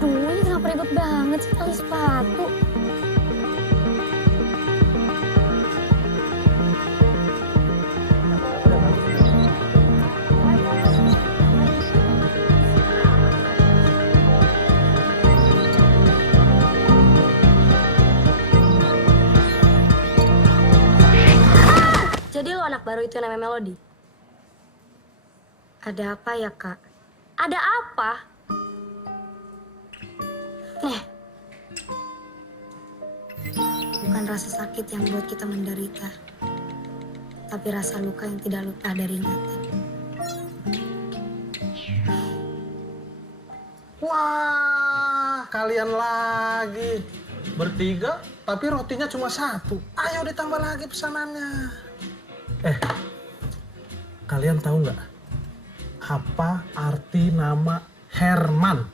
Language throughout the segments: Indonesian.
Duh, ini kenapa ribet banget sih tali sepatu? Jadi lo anak baru itu namanya Melody? Ada apa ya, Kak? Ada apa? Nih. Bukan rasa sakit yang buat kita menderita, tapi rasa luka yang tidak lupa dari ingatan. Wah, kalian lagi. Bertiga, tapi rotinya cuma satu. Ayo ditambah lagi pesanannya. Kalian tahu nggak apa arti nama Herman?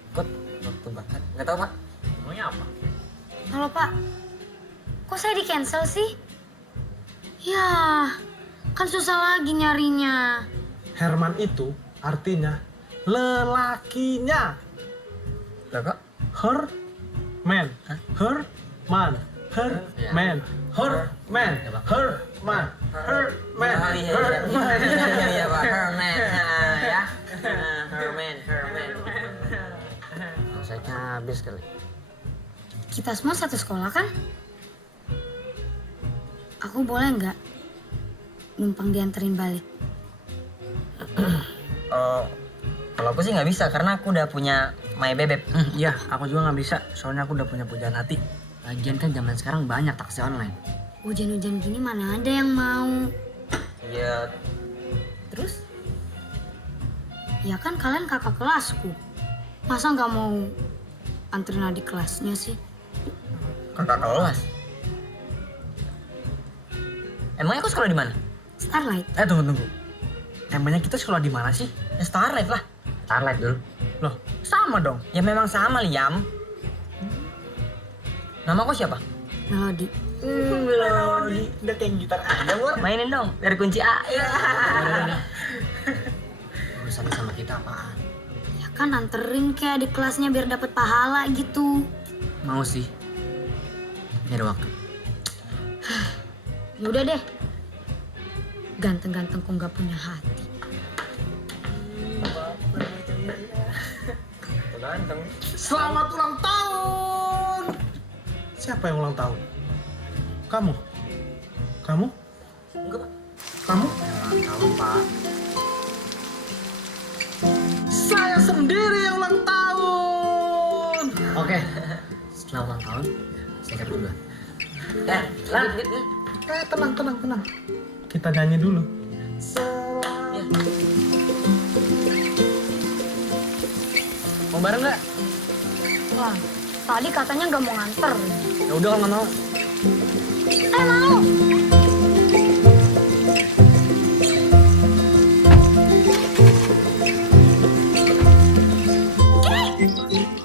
Nggak tahu, Pak. Namanya apa? Halo, Pak. Kok saya di-cancel sih? Ya, kan susah lagi nyarinya. Herman itu artinya lelakinya. Lah, kok? Her man, her man, her Ya. man, her man, her man, her man, her man. Iya, Pak. Herman. Ya. Herman. Rasanya habis kali. Kita semua satu sekolah kan? Aku boleh nggak numpang dianterin balik? Kalau aku sih nggak bisa karena aku udah punya My Bebek. Iya, aku juga nggak bisa. Soalnya aku udah punya pujaan hati. Lagian kan zaman sekarang banyak taksi online. Hujan-hujan gini mana ada yang mau. Iya. Terus? Ya kan kalian kakak kelasku. Masa nggak mau anterin adik kelasnya sih? Kakak kelas. Emangnya aku sekolah di mana? Starlight. Tunggu. Emangnya kita sekolah di mana sih? Ya, Starlight lah. Starlight dulu. Loh, sama dong. Ya memang sama, Liam. Nama aku siapa? Melody. Melody. Udah kayak gitar aja, Bor. Mainin dong dari kunci A. Urusan sama kita apaan? Ya kan anterin kayak adik kelasnya biar dapat pahala gitu. Mau sih. Ini ada waktu. Ya udah deh. Ganteng-ganteng kok nggak punya hati. Ganteng. Selamat ulang tahun. Siapa yang ulang tahun? Kamu? Kamu? Enggak, Pak. Kamu? Tahun, Pak. Saya sendiri yang ulang tahun. Oke. Setelah ulang tahun, saya kat duluan. Lan. Tenang. Kita nyanyi dulu. Ya. Mau bareng nggak? Wah, tadi katanya nggak mau nganter. Ya udah kalau nggak mau. Mau.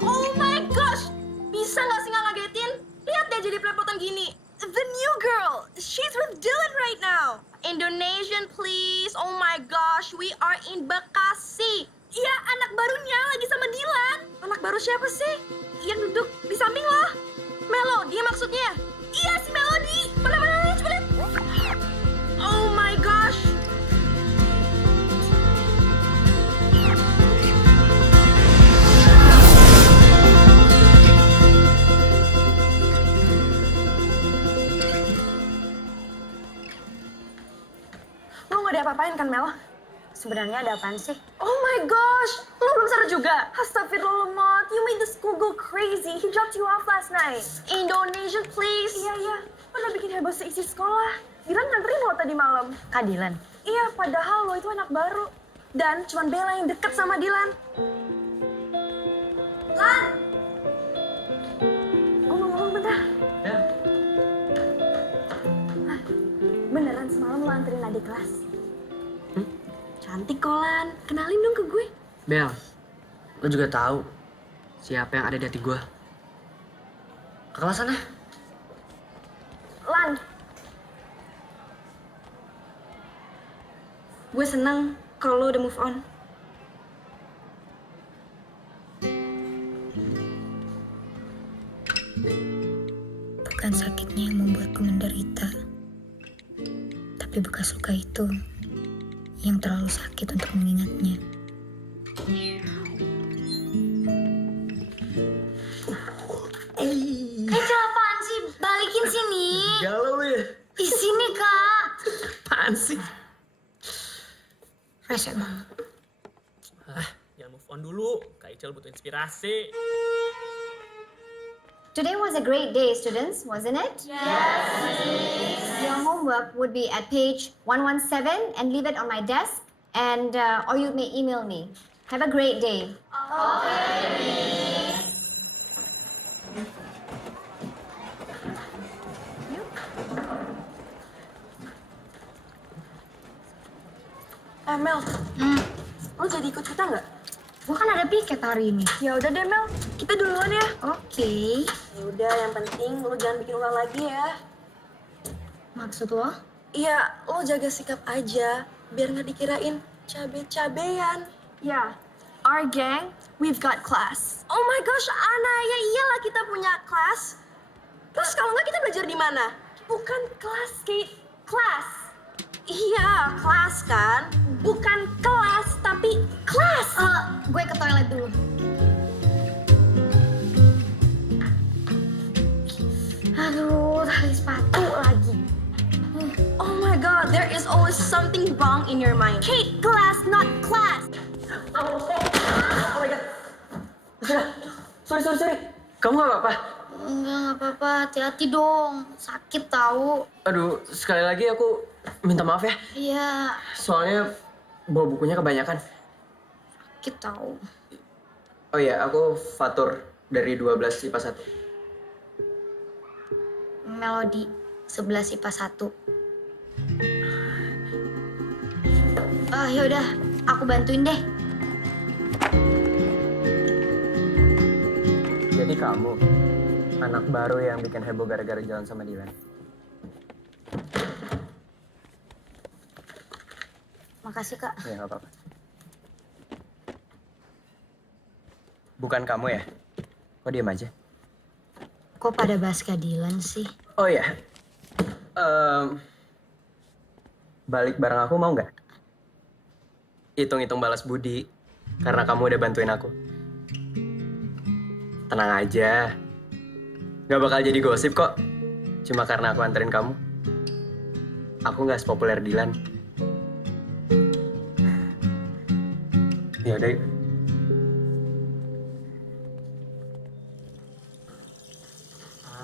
Oh my gosh! Bisa nggak sih nggak ngagetin? Lihat deh jadi pelepotan gini. The new girl, she's with Dylan right now. Indonesian please. Oh my gosh, we are in Bekasi. Iya, anak barunya lagi sama Dylan. Anak baru siapa sih? Yang duduk di samping lo. Melo, dia maksudnya. Iya, si Melody. Mana, coba lihat. Oh my gosh. Lo nggak diapa-apain kan, Mel? Sebenarnya ada apaan sih? Oh my gosh, lo belum sadar juga? Astagfirullah, Mot. You made the school go crazy. He dropped you off last night. Indonesian, please. Iya. Lo udah bikin heboh seisi sekolah. Dylan nganterin lo tadi malam. Kak Dylan. Iya, padahal lo itu anak baru. Dan cuman Bella yang deket sama Dylan. Lan! Gue mau ngomong bentar. Ya. Beneran semalam lo anterin adik kelas? Cantik kok, Lan. Kenalin dong ke gue. Bel, lo juga tahu siapa yang ada di hati gue. Ke kelas sana. Lan. Gue seneng kalau lo udah move on. Bukan sakitnya yang membuatku menderita, tapi bekas luka itu yang terlalu sakit untuk mengingatnya. Kecil apaan sih? Balikin sini. Galau lu ya? Di sini, Kak. Apaan sih? Rese banget. Jangan move on dulu, Kak Icel butuh inspirasi. Today was a great day, students, wasn't it? Yes. Your homework would be at page 117 and leave it on my desk, and or you may email me. Have a great day. Mel, lo jadi ikut kita nggak? Gua kan ada piket hari ini. Ya udah deh Mel, kita duluan ya. Oke. Ya udah, yang penting lo jangan bikin ulah lagi ya. Maksud lo? Iya, lo jaga sikap aja, biar nggak dikirain cabe-cabean. Ya, our gang, we've got class. Oh my gosh, Ana, ya iyalah kita punya kelas. Terus kalau nggak kita belajar di mana? Bukan kelas, Kate. Kelas. Iya, kelas kan. Bukan kelas, tapi kelas. Gue ke toilet dulu. Aduh, tali sepatu lagi. Oh my god, there is always something wrong in your mind. Kate, class, not class. Oh my god. Sorry. Kamu gak apa-apa? Enggak apa-apa. Hati-hati dong. Sakit tahu. Aduh, sekali lagi aku minta maaf ya. Iya, Soalnya bawa bukunya kebanyakan. sakit tahu. Oh iya, aku Fatur dari 12 IPA 1. Melodi 11 IPA 1. Yaudah, aku bantuin deh. Jadi kamu, anak baru yang bikin heboh gara-gara jalan sama Dylan. Makasih, Kak. Ya, nggak apa-apa. Bukan kamu ya? Kok diam aja? Kok pada bahas keadilan sih? Oh ya, balik bareng aku mau nggak? Hitung-hitung balas budi, karena kamu udah bantuin aku. Tenang aja, nggak bakal jadi gosip kok. Cuma karena aku anterin kamu. Aku nggak sepopuler Dylan. Ya udah. Yuk.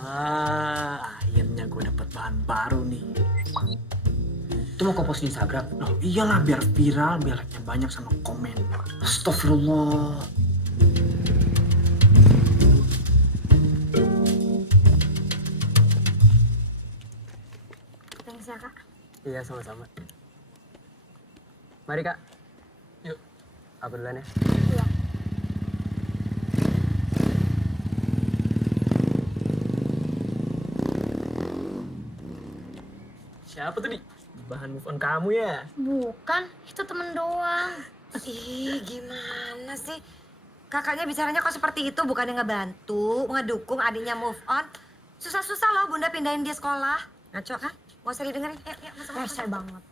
Akhirnya gue dapet bahan baru nih. Itu mau kau post di Instagram? Loh iyalah, biar viral, biar like-nya banyak sama komen. Astagfirullah. Thanks ya, Kak. Iya, sama-sama. Mari, Kak. Yuk. Aku duluan ya. Iya. Siapa tuh, Di? Bahan move on kamu ya? Bukan, itu temen doang. Ih, gimana sih? Kakaknya bicaranya kok seperti itu, bukannya ngebantu, ngedukung adiknya move on. Susah-susah loh Bunda pindahin dia sekolah. Ngaco kan? Gak usah didengerin. Yuk, masuk. Rese banget.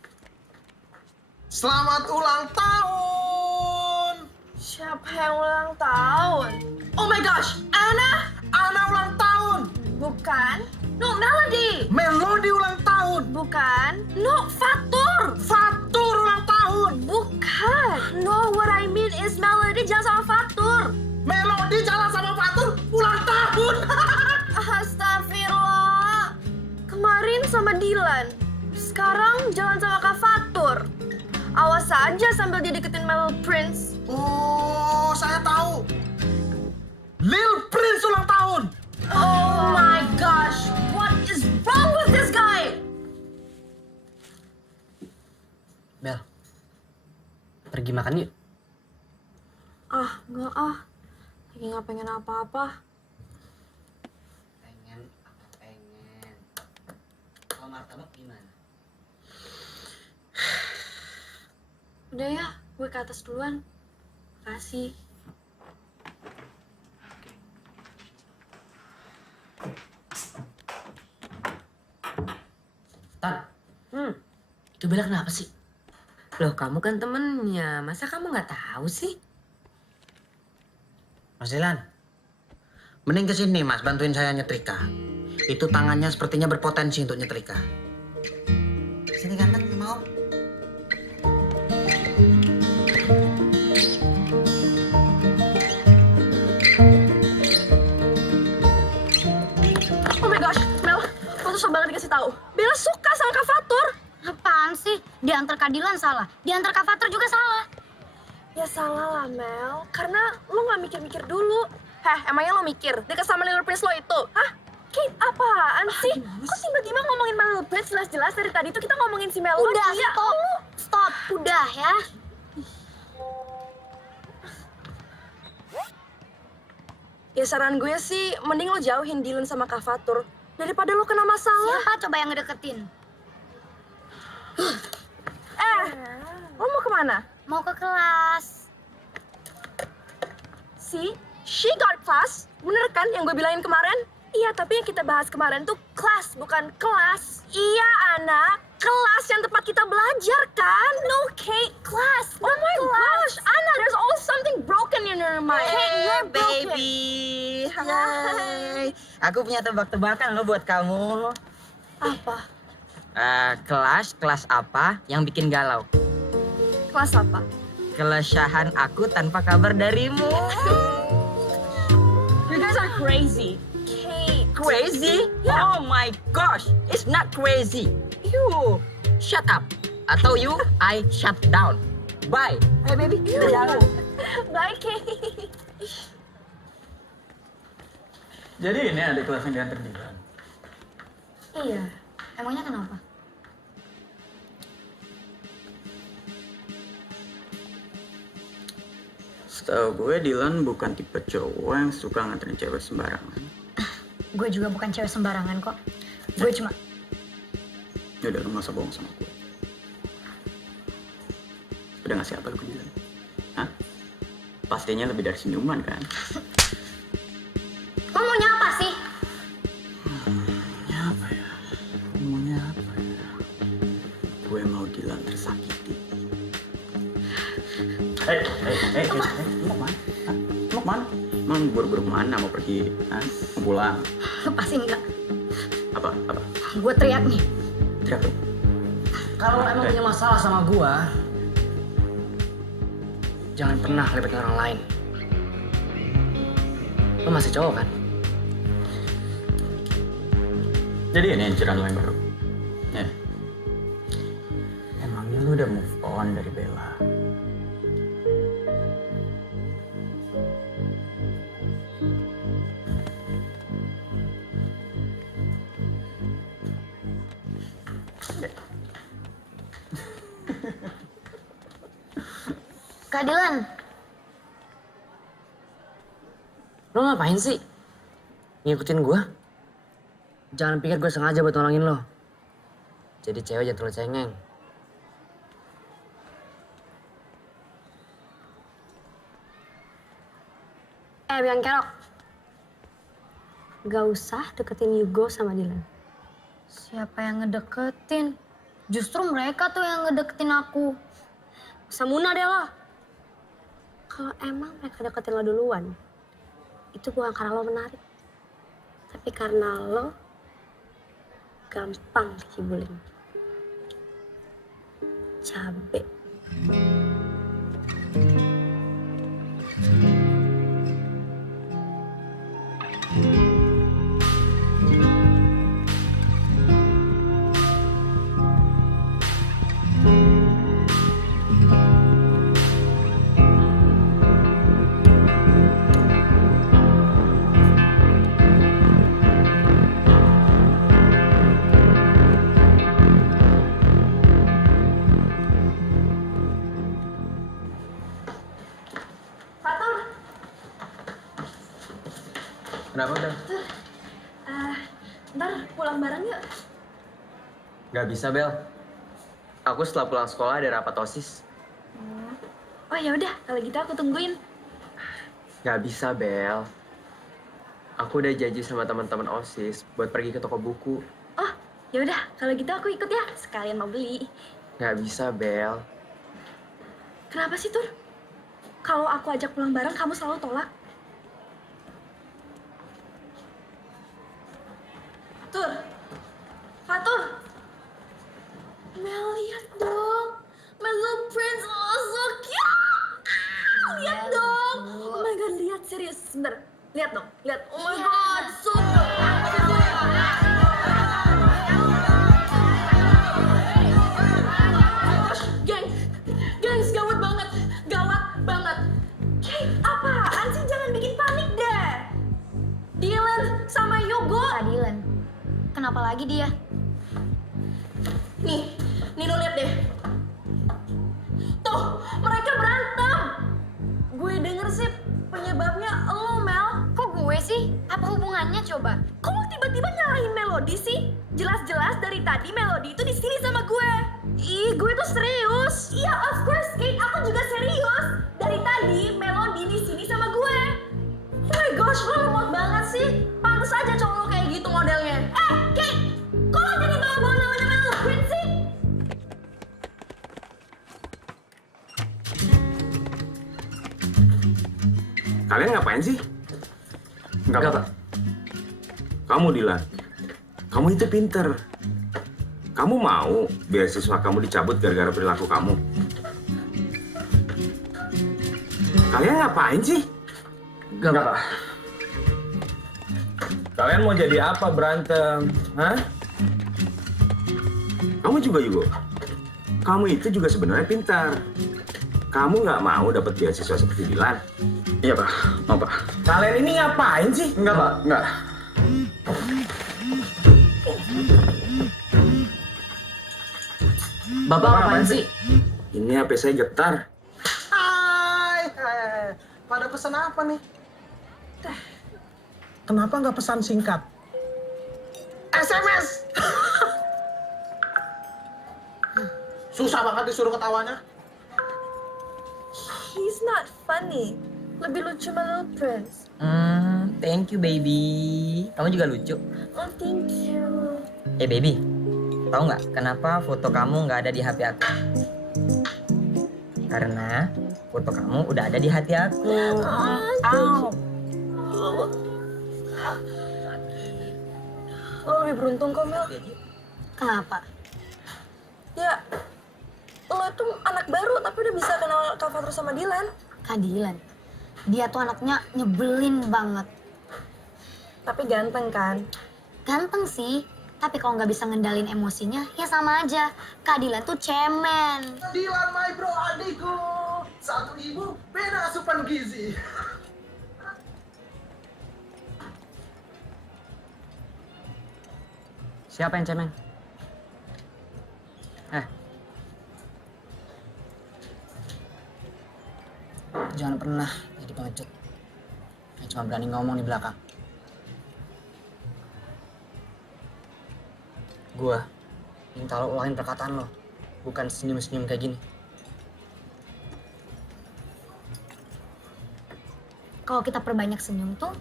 Selamat ulang tahun. Siapa yang ulang tahun? Oh my gosh, Ana? Ana ulang tahun. Bukan. No, Melody. Melodi ulang tahun. Bukan. No, Fatur. Fatur ulang tahun. Bukan. No, what I mean is Melody jalan sama Fatur. Melodi jalan sama Fatur ulang tahun. Astagfirullah. Kemarin sama Dylan. Sekarang jalan sama Kak Fatur. Awas aja sambil dia deketin Mel Prince. Oh, saya tahu. Lil Prince ulang tahun. Oh my gosh. What is wrong with this guy? Bel, pergi makan yuk. Enggak ah. Lagi nggak pengen apa-apa. Pengen. Kalau martabak gimana? Udah ya, gue ke atas duluan. Makasih. Itu Bella kenapa sih? Loh, kamu kan temennya. Masa kamu nggak tahu sih? Mas Dilan, mending kesini mas, bantuin saya nyetrika. Itu tangannya sepertinya berpotensi untuk nyetrika. Sini ganteng, mau? Oh my gosh, Mel, lo tuh sok banget dikasih tahu. Bella suka sama Kak Fatur. Apaan sih? Diantar Kadilan salah, diantar Kak Fatur juga salah. Ya salah lah, Mel. Karena lo nggak mikir-mikir dulu. Emangnya lo mikir deket sama Little Prince lo itu? Hah? Kate, apaan sih? Kok tiba-tiba ngomongin Little Prince jelas-jelas dari tadi tuh kita ngomongin si Mel. Udah, stop, udah ya. Ya saran gue sih, mending lo jauhin Dylan sama Kak Fatur. Daripada lo kena masalah. Siapa coba yang ngedeketin? Lo mau kemana? Mau ke kelas. See? She got class. Bener kan yang gue bilangin kemarin? Iya, tapi yang kita bahas kemarin tuh class, bukan kelas. Iya, Ana. Kelas yang tempat kita belajar, kan? No, Kate. Class. Oh my gosh. Ana, there's always something broken in your mind. Kate, you're broken. Baby. Hai. Aku punya tebak-tebakan lo buat kamu. Apa? Kelas apa yang bikin galau? Kelas apa? Kelesyahan aku tanpa kabar darimu. You guys are crazy. Kate. Crazy? Yeah. Oh my gosh, it's not crazy. You shut up. Atau you, I shut down. Bye. Hey baby, kita jalan. Bye, Kate. Jadi ini adik kelas yang diantar Dilan. Iya, emangnya kenapa? Setahu gue Dilan bukan tipe cowok yang suka nganterin cewek sembarangan. Gue juga bukan cewek sembarangan kok. Gue cuma... Udah, lu gak usah bohong sama gue. Udah ngasih apa lu ke Dilan? Hah? Pastinya lebih dari senyuman kan? Lo maunya apa sih? Maunya apa ya? Maunya apa ya? Gue mau Dilan tersakiti. Hei, lu mau kemana? Hah? Lu mau kemana? Emang buru-buru kemana? Mau pergi? Hah? Mau pulang? Lo pasti enggak. Apa? Gue teriak nih. Teriak lu? Kalau lo emang punya masalah sama gua, jangan pernah lepetin orang lain. Lo masih cowok kan? Jadi ini inceran lo yang baru? Ya. Emangnya lu udah move on dari Bella? Kak Dilan, Lo ngapain sih? Ngikutin gua? Jangan pikir gue sengaja buat nolongin lo. Jadi cewek jangan terlalu cengeng. Biang Kerok. Gak usah deketin Yugo sama Dylan. siapa yang ngedeketin? Justru mereka tuh yang ngedeketin aku. Samuna deh lo. Kalau emang mereka deketin lo duluan, itu bukan karena lo menarik. Tapi karena lo gampang dikibulin. Cabe. Kenapa udah? Ntar pulang bareng yuk. Gak bisa, Bel. Aku setelah pulang sekolah ada rapat OSIS. Oh ya udah, kalau gitu aku tungguin. Gak bisa, Bel. Aku udah janji sama teman-teman OSIS buat pergi ke toko buku. Oh, Ya udah, kalau gitu aku ikut ya. Sekalian mau beli. Nggak bisa, Bel. Kenapa sih, Tur? Kalau aku ajak pulang bareng, kamu selalu tolak. Tur. Fatur. Mel, lihat dong. My little prince, oh so cute. Lihat dong. Oh my god, lihat serius. Sebentar. Lihat dong, lihat. Oh my god, so Gengs, gawat banget. Gawat banget. Kate, apaan sih? Jangan bikin panik deh. Dylan sama Yogo. Kak Dylan, kenapa lagi dia? Nih, Nino lihat deh. Tuh, mereka berantem. Gue denger sih penyebabnya lo, Mel. Kok gue sih? Apa hubungannya coba? Kok lo tiba-tiba nyalahin Melody sih? Jelas-jelas dari tadi Melody itu di sini sama gue. Ih, gue tuh serius. Iya, of course, Kate. Aku juga serius. Dari tadi Melody di sini sama gue. Oh my gosh, lo lemot banget sih. Pantes aja cowok lo kayak gitu modelnya. Kate! Kok lo jadi bawa-bawa namanya Mel Prince sih? Kalian ngapain sih? Nggak, Pak. Kamu Dilan, kamu itu pinter. Kamu mau beasiswa kamu dicabut gara-gara perilaku kamu? Kalian ngapain sih? Nggak, Pak. Kalian mau jadi apa berantem? Hah? Kamu juga Yugo. Kamu itu juga sebenarnya pintar. Kamu nggak mau dapat beasiswa seperti Dilan? Iya, Pak. Mau, Pak. Kalian ini ngapain sih? Nggak, Pak. Nggak. Bapak apaan sih? Ini HP saya getar. Hai. Pada pesan apa nih? Kenapa nggak pesan singkat? SMS! Susah banget disuruh ketawanya. He's not funny. Lebih lucu My Little Prince. Thank you baby. Kamu juga lucu. Oh, thank you. Baby, tahu nggak kenapa foto kamu nggak ada di HP aku? Karena foto kamu udah ada di hati aku. Au. Lo lebih beruntung kok, Mel. Kenapa? Ya, lo tuh anak baru tapi udah bisa kenal Kak Fatur sama Dylan. Kak Dylan, dia tuh anaknya nyebelin banget. Tapi ganteng kan? Ganteng sih, tapi kalau nggak bisa ngendalin emosinya, ya sama aja. Kak Dylan tuh cemen. Dylan my bro adikku. Satu ibu, beda asupan gizi. Siapa yang cemen? Jangan pernah jadi pengecut. Yang cuma berani ngomong di belakang. Gua minta lo ulangin perkataan lo, bukan senyum-senyum kayak gini. Kalau kita perbanyak senyum tuh,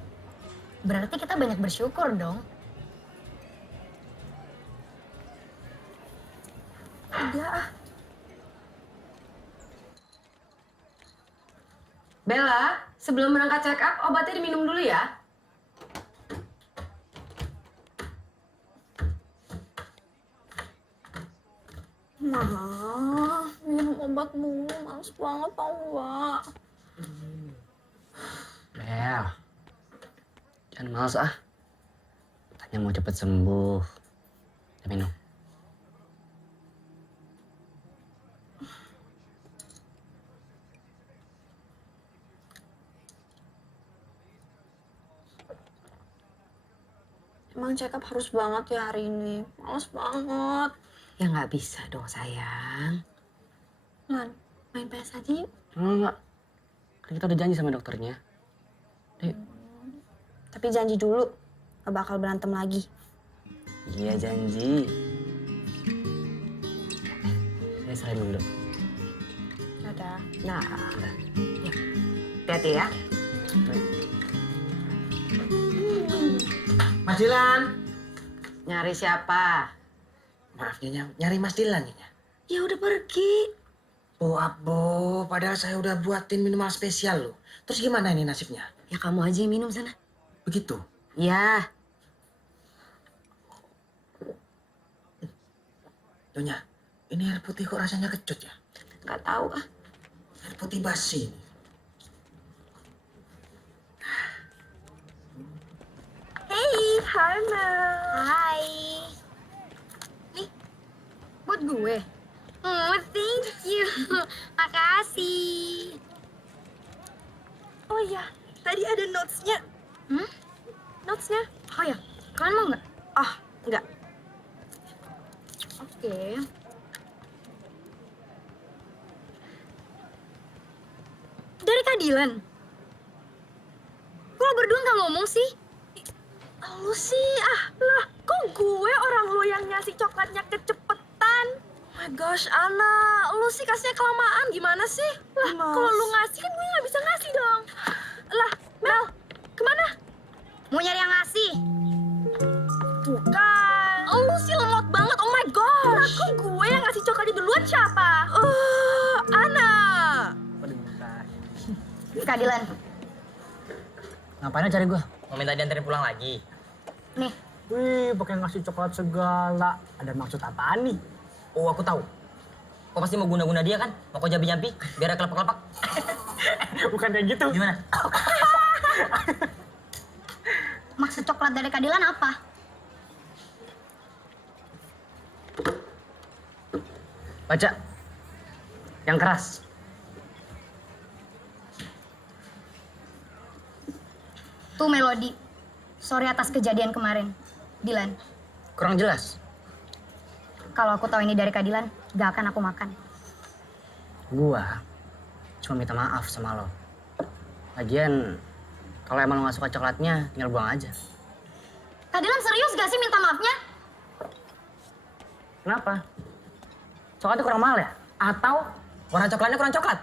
berarti kita banyak bersyukur dong. Udah ah. Bella, sebelum berangkat check up, obatnya diminum dulu ya. Nah, minum obat mulu, males banget tau gak? Bel, jangan males ah. Katanya mau cepet sembuh. Ya minum. Emang check up harus banget ya hari ini, males banget. Ya nggak bisa dong sayang. Lan, main PS aja yuk. Enggak. Kan kita udah janji sama dokternya. Ayo. Tapi janji dulu, gak bakal berantem lagi. Iya janji. Saya salim dulu. Dadah. Nah, ya. Hati-hati ya. Mas Dylan. Nyari siapa? Maaf Nyonya, nyari Mas Dilan Nyonya. Ya udah pergi. Oh Abo, padahal saya udah buatin minuman spesial loh. Terus gimana ini nasibnya? Ya kamu aja yang minum sana. Begitu? Ya. Nyonya, ini air putih kok rasanya kecut ya? Nggak tahu ah. Air putih basi ini. Hey, hi Mel. Hai. Nih, buat gue. Oh, thank you. Makasih. Oh iya, tadi ada notes-nya. Hmm? Notes-nya? Oh ya, kalian mau nggak? Ah, enggak. Oke. Dari Kak Dilan. Kok lo berdua nggak ngomong sih? Lu sih, lah, kok gue orang lu yang ngasih coklatnya kecepetan? Oh my gosh, Ana, lu sih kasihnya kelamaan, gimana sih? Lah, kalau lu ngasih kan gue nggak bisa ngasih dong. Lah, Mel, kemana? Mau nyari yang ngasih? Tuh kan. Lu sih lemot banget, oh my gosh. Lah, kok gue yang ngasih coklatnya duluan siapa? Ana. Kak Dilan, Ngapain cari gua? Mau minta dianterin pulang lagi? nih. Wih, pakai ngasih coklat segala. Ada maksud apaan nih? Oh, aku tahu. Kau pasti mau guna-guna dia kan? Mau kau jampi-jampi biar ada kelepak-kelepak. Bukan kayak gitu. Gimana? Maksud coklat dari Kak Dilan apa? Baca. Yang keras. Tuh Melody. Sorry atas kejadian kemarin. Dilan, Kurang jelas. kalau aku tahu ini dari Kak Dilan, gak akan aku makan. Gua cuma minta maaf sama lo. Lagian, kalau emang lo gak suka coklatnya, tinggal buang aja. Kak Dilan serius gak sih minta maafnya? Kenapa? Coklatnya kurang mahal ya? Atau warna coklatnya kurang coklat?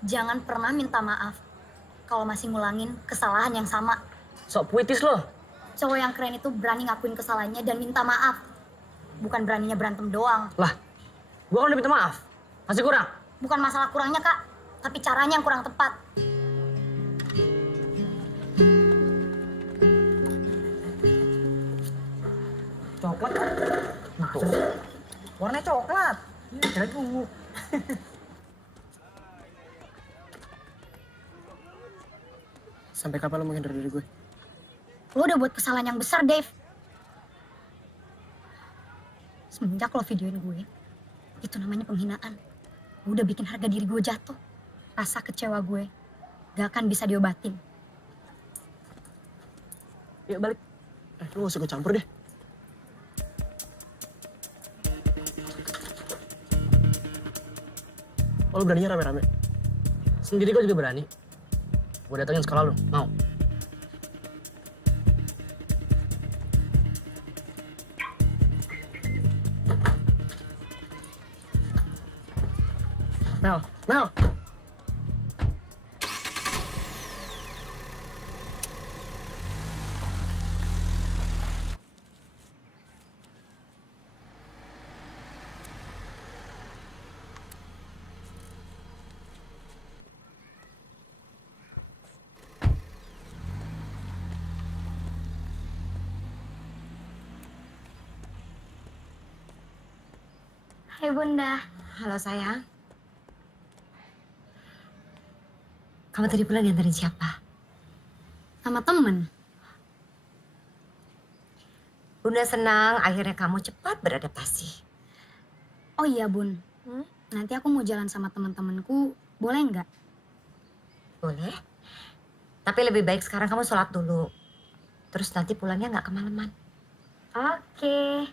Jangan pernah minta maaf kalau masih ngulangin kesalahan yang sama. Sok puitis lo. Cowok yang keren itu berani ngakuin kesalahannya dan minta maaf. Bukan beraninya berantem doang. Lah, gua kan udah minta maaf. Masih kurang? Bukan masalah kurangnya, Kak. Tapi caranya yang kurang tepat. Coklat? Tuh. Warnanya coklat. Kira ungu. Sampai kapan lo menghindar dari gue? Lo udah buat kesalahan yang besar, Dave. Semenjak lo videoin gue, itu namanya penghinaan. Lo udah bikin harga diri gue jatuh. Rasa kecewa gue gak akan bisa diobatin. Yuk balik. Lu gak usah gue campur deh. Oh, lu beraninya rame-rame? Sendiri gue juga berani. Gue datengin sekolah lu, mau? Mel! Hai Bunda. Halo sayang. Kamu tadi pulang diantarin siapa? Sama temen. Bunda senang akhirnya kamu cepat beradaptasi. Oh iya Bun. Nanti aku mau jalan sama temen-temenku. Boleh nggak? Boleh. Tapi lebih baik sekarang kamu sholat dulu. Terus nanti pulangnya nggak kemalaman. Oke.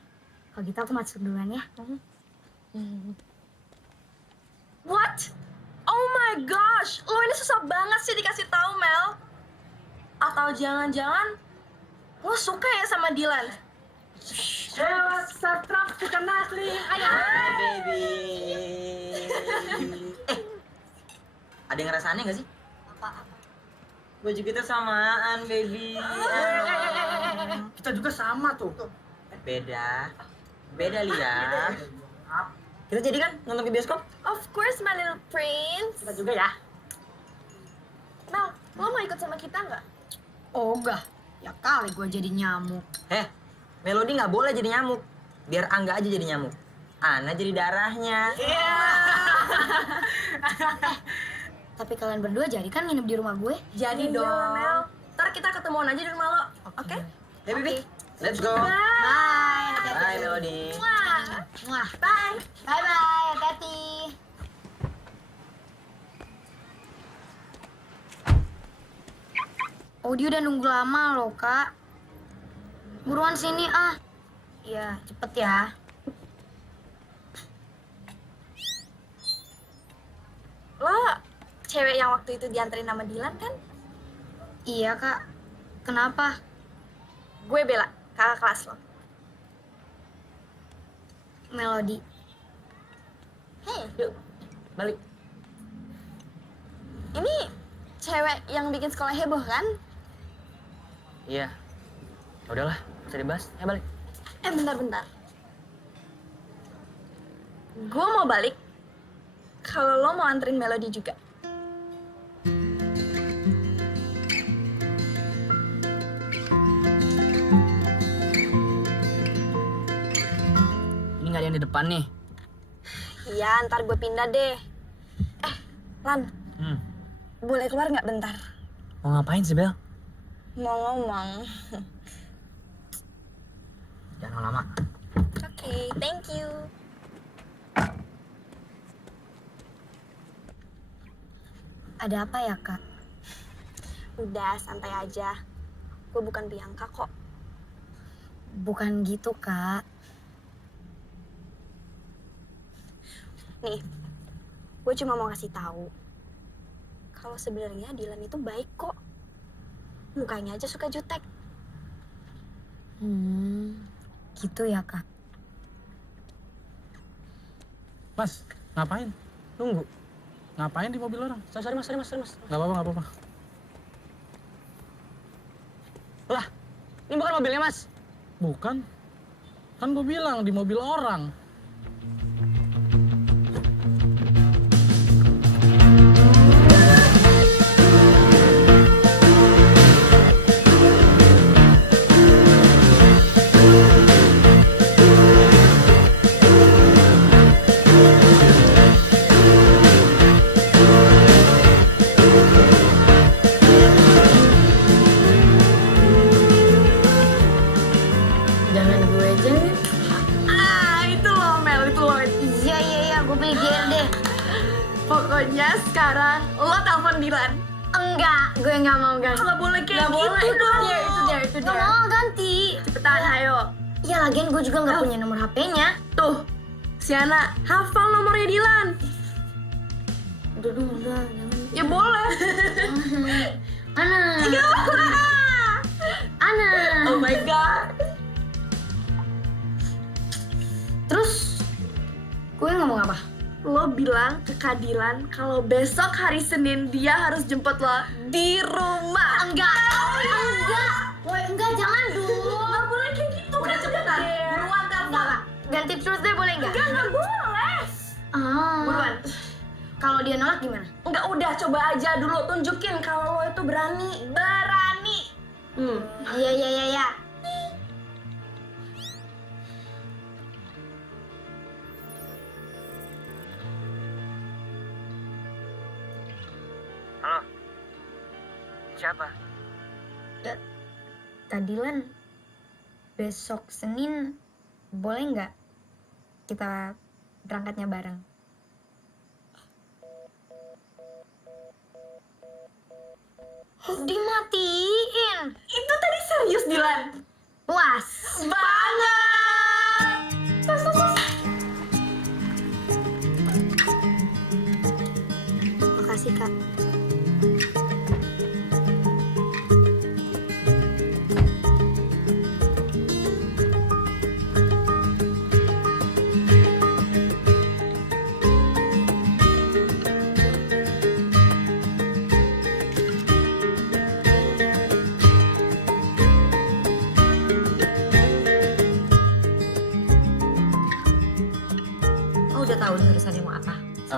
Kalau gitu aku masuk duluan ya. What? Oh my gosh, lo ini susah banget sih dikasih tahu Mel. Atau jangan-jangan lo suka ya sama Dilan? Baby. Ada yang ngerasa aneh gak sih? Baju kita samaan, baby. Kita juga sama tuh. Beda. Beda, Lia. Kita jadi kan nonton ke bioskop? Of course, my little prince. Kita juga ya. Mel, lo mau ikut sama kita nggak? Ogah, ya kali gue jadi nyamuk. Melody nggak boleh jadi nyamuk. Biar Angga aja jadi nyamuk. Ana jadi darahnya. Tapi kalian berdua jadi kan nginep di rumah gue? Jadi dong. Mel. Ntar kita ketemuan aja di rumah lo, oke? Hey, baby. Let's go. Bye. Bye, Melody. Wah, Bye. bye-bye, hati-hati. Audi udah nunggu lama loh, Kak. Buruan sini, ah. Iya, cepet ya. Lo cewek yang waktu itu dianterin sama Dilan kan? Iya, Kak. Kenapa? Gue Bella, kakak kelas lo. Melody. Yuk, balik. Ini cewek yang bikin sekolah heboh kan? Iya. Ya udahlah, bisa dibahas. Ya balik. Bentar-bentar. Gue mau balik kalau lo mau anterin Melody juga. Ini nggak ada yang di depan nih. Iya, ntar gue pindah deh. Lan, boleh keluar nggak bentar? Mau ngapain sih, Bel? Mau ngomong. Jangan lama. Oke, thank you. Ada apa ya, Kak? Udah, santai aja. Gue bukan Bianca kok. Bukan gitu, Kak. Nih, gue cuma mau ngasih tahu kalau sebenarnya Dilan itu baik kok. Mukanya aja suka jutek. Gitu ya, Kak. Mas, ngapain? Tunggu. Ngapain di mobil orang? Sorry, mas. Gak apa-apa. Lah, ini bukan mobilnya, mas. Bukan. Kan gue bilang di mobil orang. Jangan gue aja nih. Itu loh Mel, itu loh. Iya, gue beli gear deh. Pokoknya sekarang lo telepon Dilan. Enggak, gue nggak mau ganti. Nggak boleh kayak Nggak gitu boleh, dong. itu dia. Nggak mau ganti. Cepetan, ayo. Iya, lagian gue juga nggak punya nomor HP-nya. Tuh, Siana, hafal nomornya Dilan. Udah, jangan. Ya boleh. Ana. Ana. Oh my god. Terus, gue ngomong apa? Lo bilang ke Kak Dilan kalau besok hari Senin dia harus jemput lo di rumah. Enggak. Woi, enggak, jangan dulu. Nggak boleh kayak gitu. Udah cepetan. Buruan telepon. Ganti terus deh, boleh nggak? Nggak boleh. Buruan. Kalau dia nolak gimana? Enggak, udah coba aja dulu tunjukin kalau lo itu berani. Berani. Iya. Halo. Siapa? Kadilan, besok Senin boleh nggak kita berangkatnya bareng? Dimatiin. Itu tadi serius Dilan. Puas. Banget. Makasih, Kak.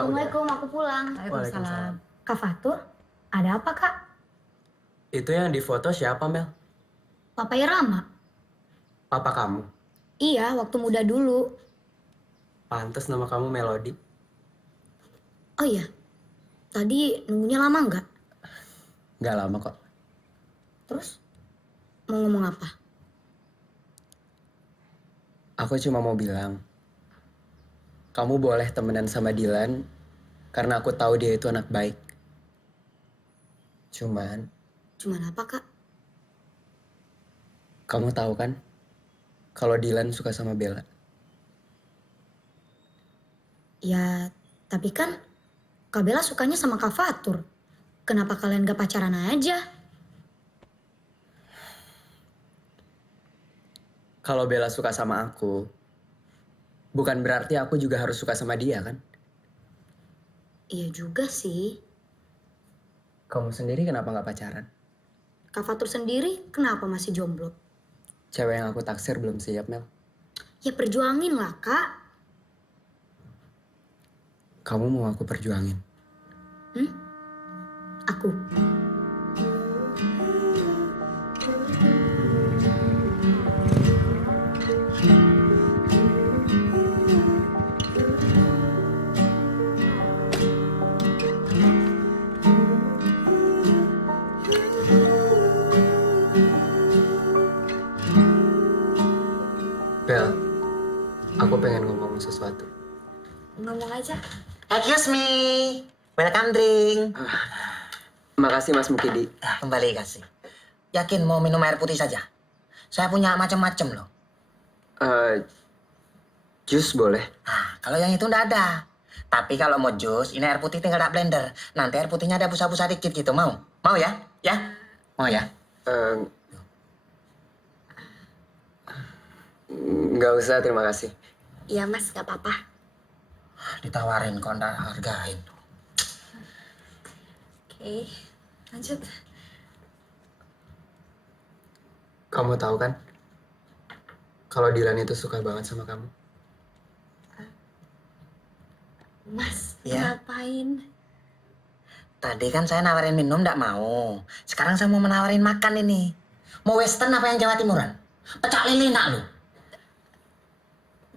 Assalamualaikum, aku pulang. Waalaikumsalam. Kak Fatur, ada apa kak? Itu yang di foto siapa, Mel? Papanya Rama? Papa kamu? Iya, waktu muda dulu. Pantes nama kamu Melody. Oh iya, tadi nunggunya lama nggak? Nggak lama kok. Terus, mau ngomong apa? Aku cuma mau bilang, kamu boleh temenan sama Dylan karena aku tahu dia itu anak baik. Cuman, Cuman apa kak? kamu tahu kan kalau Dylan suka sama Bella. Ya, tapi kan Kak Bella sukanya sama Kak Fatur. Kenapa kalian gak pacaran aja? Kalau Bella suka sama aku, bukan berarti aku juga harus suka sama dia kan? Iya juga sih. Kamu sendiri kenapa nggak pacaran? Kak Fatur sendiri kenapa masih jomblo? Cewek yang aku taksir belum siap, Mel. Ya perjuangin lah kak. Kamu mau aku perjuangin? Aku. Bel, aku pengen ngomong sesuatu. Ngomong aja. Excuse me. Welcome drink. Makasih Mas Mukidi. Kembali kasih. Yakin mau minum air putih saja? Saya punya macam-macam loh. Jus boleh? Kalau yang itu ndak ada. Tapi kalau mau jus, ini air putih tinggal tak blender. Nanti air putihnya ada busa-busa dikit gitu. Mau? Mau ya? Ya? Mau ya? Nggak usah, terima kasih. Iya mas, gak apa-apa. Ditawarin kok ndak hargain. Oke, lanjut. Kamu tahu kan? Kalau Dylan itu suka banget sama kamu. Mas, Ya. ngapain? Tadi kan saya nawarin minum ndak mau. Sekarang saya mau menawarin makan ini. Mau western apa yang Jawa Timuran? Pecak lele nak lu.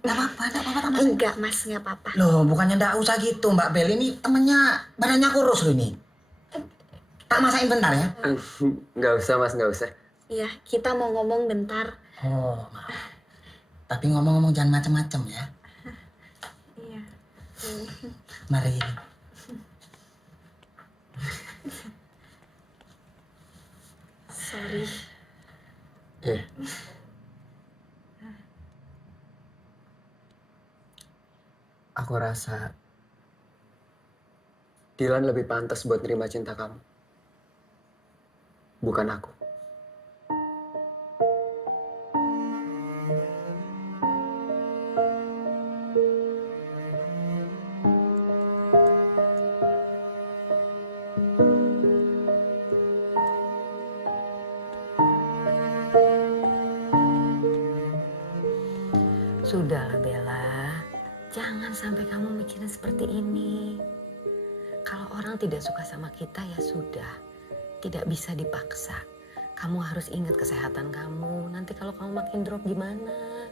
Nggak apa-apa tambah. Enggak mas, gak apa-apa. Loh, bukannya ndak usah gitu, Mbak Bel. Ini temennya badannya kurus loh ini. Tak masakin bentar ya? Nggak usah Mas, nggak usah. Iya, kita mau ngomong bentar. Oh, maaf. Tapi ngomong-ngomong jangan macem-macem ya. Iya. Mari. Sorry. Iya. Aku rasa Dylan lebih pantas buat nerima cinta kamu. Bukan aku. Sudahlah Bella, jangan sampai kamu mikirin seperti ini. Kalau orang tidak suka sama kita ya sudah, tidak bisa dipaksa. Kamu harus ingat kesehatan kamu, nanti kalau kamu makin drop gimana?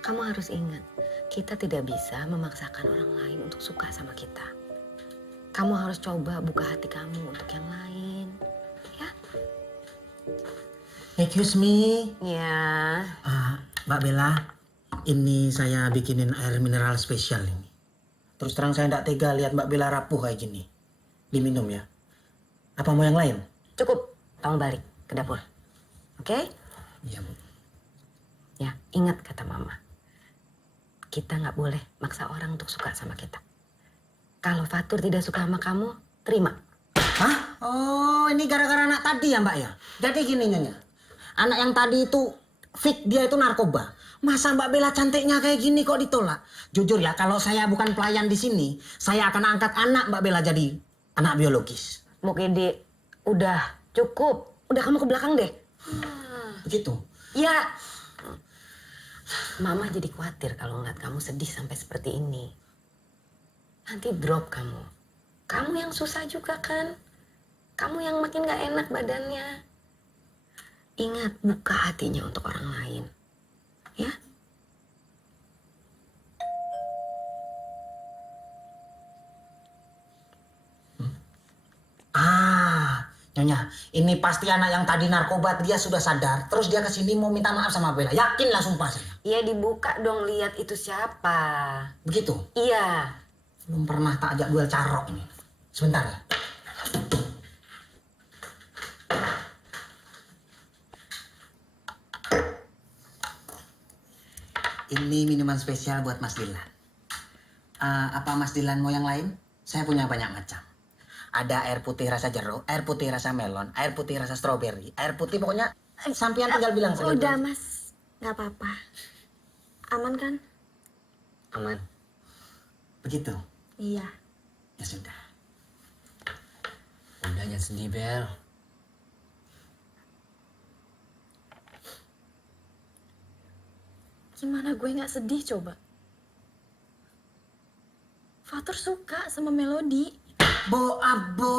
Kamu harus ingat, kita tidak bisa memaksakan orang lain untuk suka sama kita. Kamu harus coba buka hati kamu untuk yang lain, ya? Excuse me. Ya. Mbak Bella, ini saya bikinin air mineral spesial ini. Terus terang saya ndak tega lihat Mbak Bella rapuh kayak gini. Diminum ya. Apa mau yang lain? Cukup, tolong balik ke dapur. Oke? Iya, Bu. Ya, ingat kata Mama. Kita nggak boleh maksa orang untuk suka sama kita. Kalau Fatur tidak suka sama kamu, terima. Hah? Oh, ini gara-gara anak tadi ya, Mbak ya? Jadi gini, Nyonya. Anak yang tadi itu fake, dia itu narkoba. Masa Mbak Bella cantiknya kayak gini kok ditolak? Jujur ya, kalau saya bukan pelayan di sini, saya akan angkat anak Mbak Bella jadi anak biologis. Mukidi, udah cukup. Udah kamu ke belakang deh. Begitu. Ya. Mama jadi khawatir kalau ngeliat kamu sedih sampai seperti ini. Nanti drop kamu. Kamu yang susah juga kan? Kamu yang makin gak enak badannya. Ingat, buka hatinya untuk orang lain. Ya? Nyonya, ini pasti anak yang tadi narkoba, dia sudah sadar. Terus dia kesini mau minta maaf sama Bella. Yakin lah sumpah saya. Iya dibuka dong, lihat itu siapa. Begitu? Iya. Belum pernah tak ajak duel carok ini. Sebentar ya. Ini minuman spesial buat Mas Dilan. Apa Mas Dilan mau yang lain? Saya punya banyak macam. Ada air putih rasa jeruk, air putih rasa melon, air putih rasa stroberi, air putih pokoknya sampean tinggal bilang saja. Udah mas, nggak apa-apa. Aman kan? Aman. Begitu? Iya. Ya sudah. Udah jangan sedih, Bel. Gimana gue nggak sedih coba? Fatur suka sama Melody. Bo abo.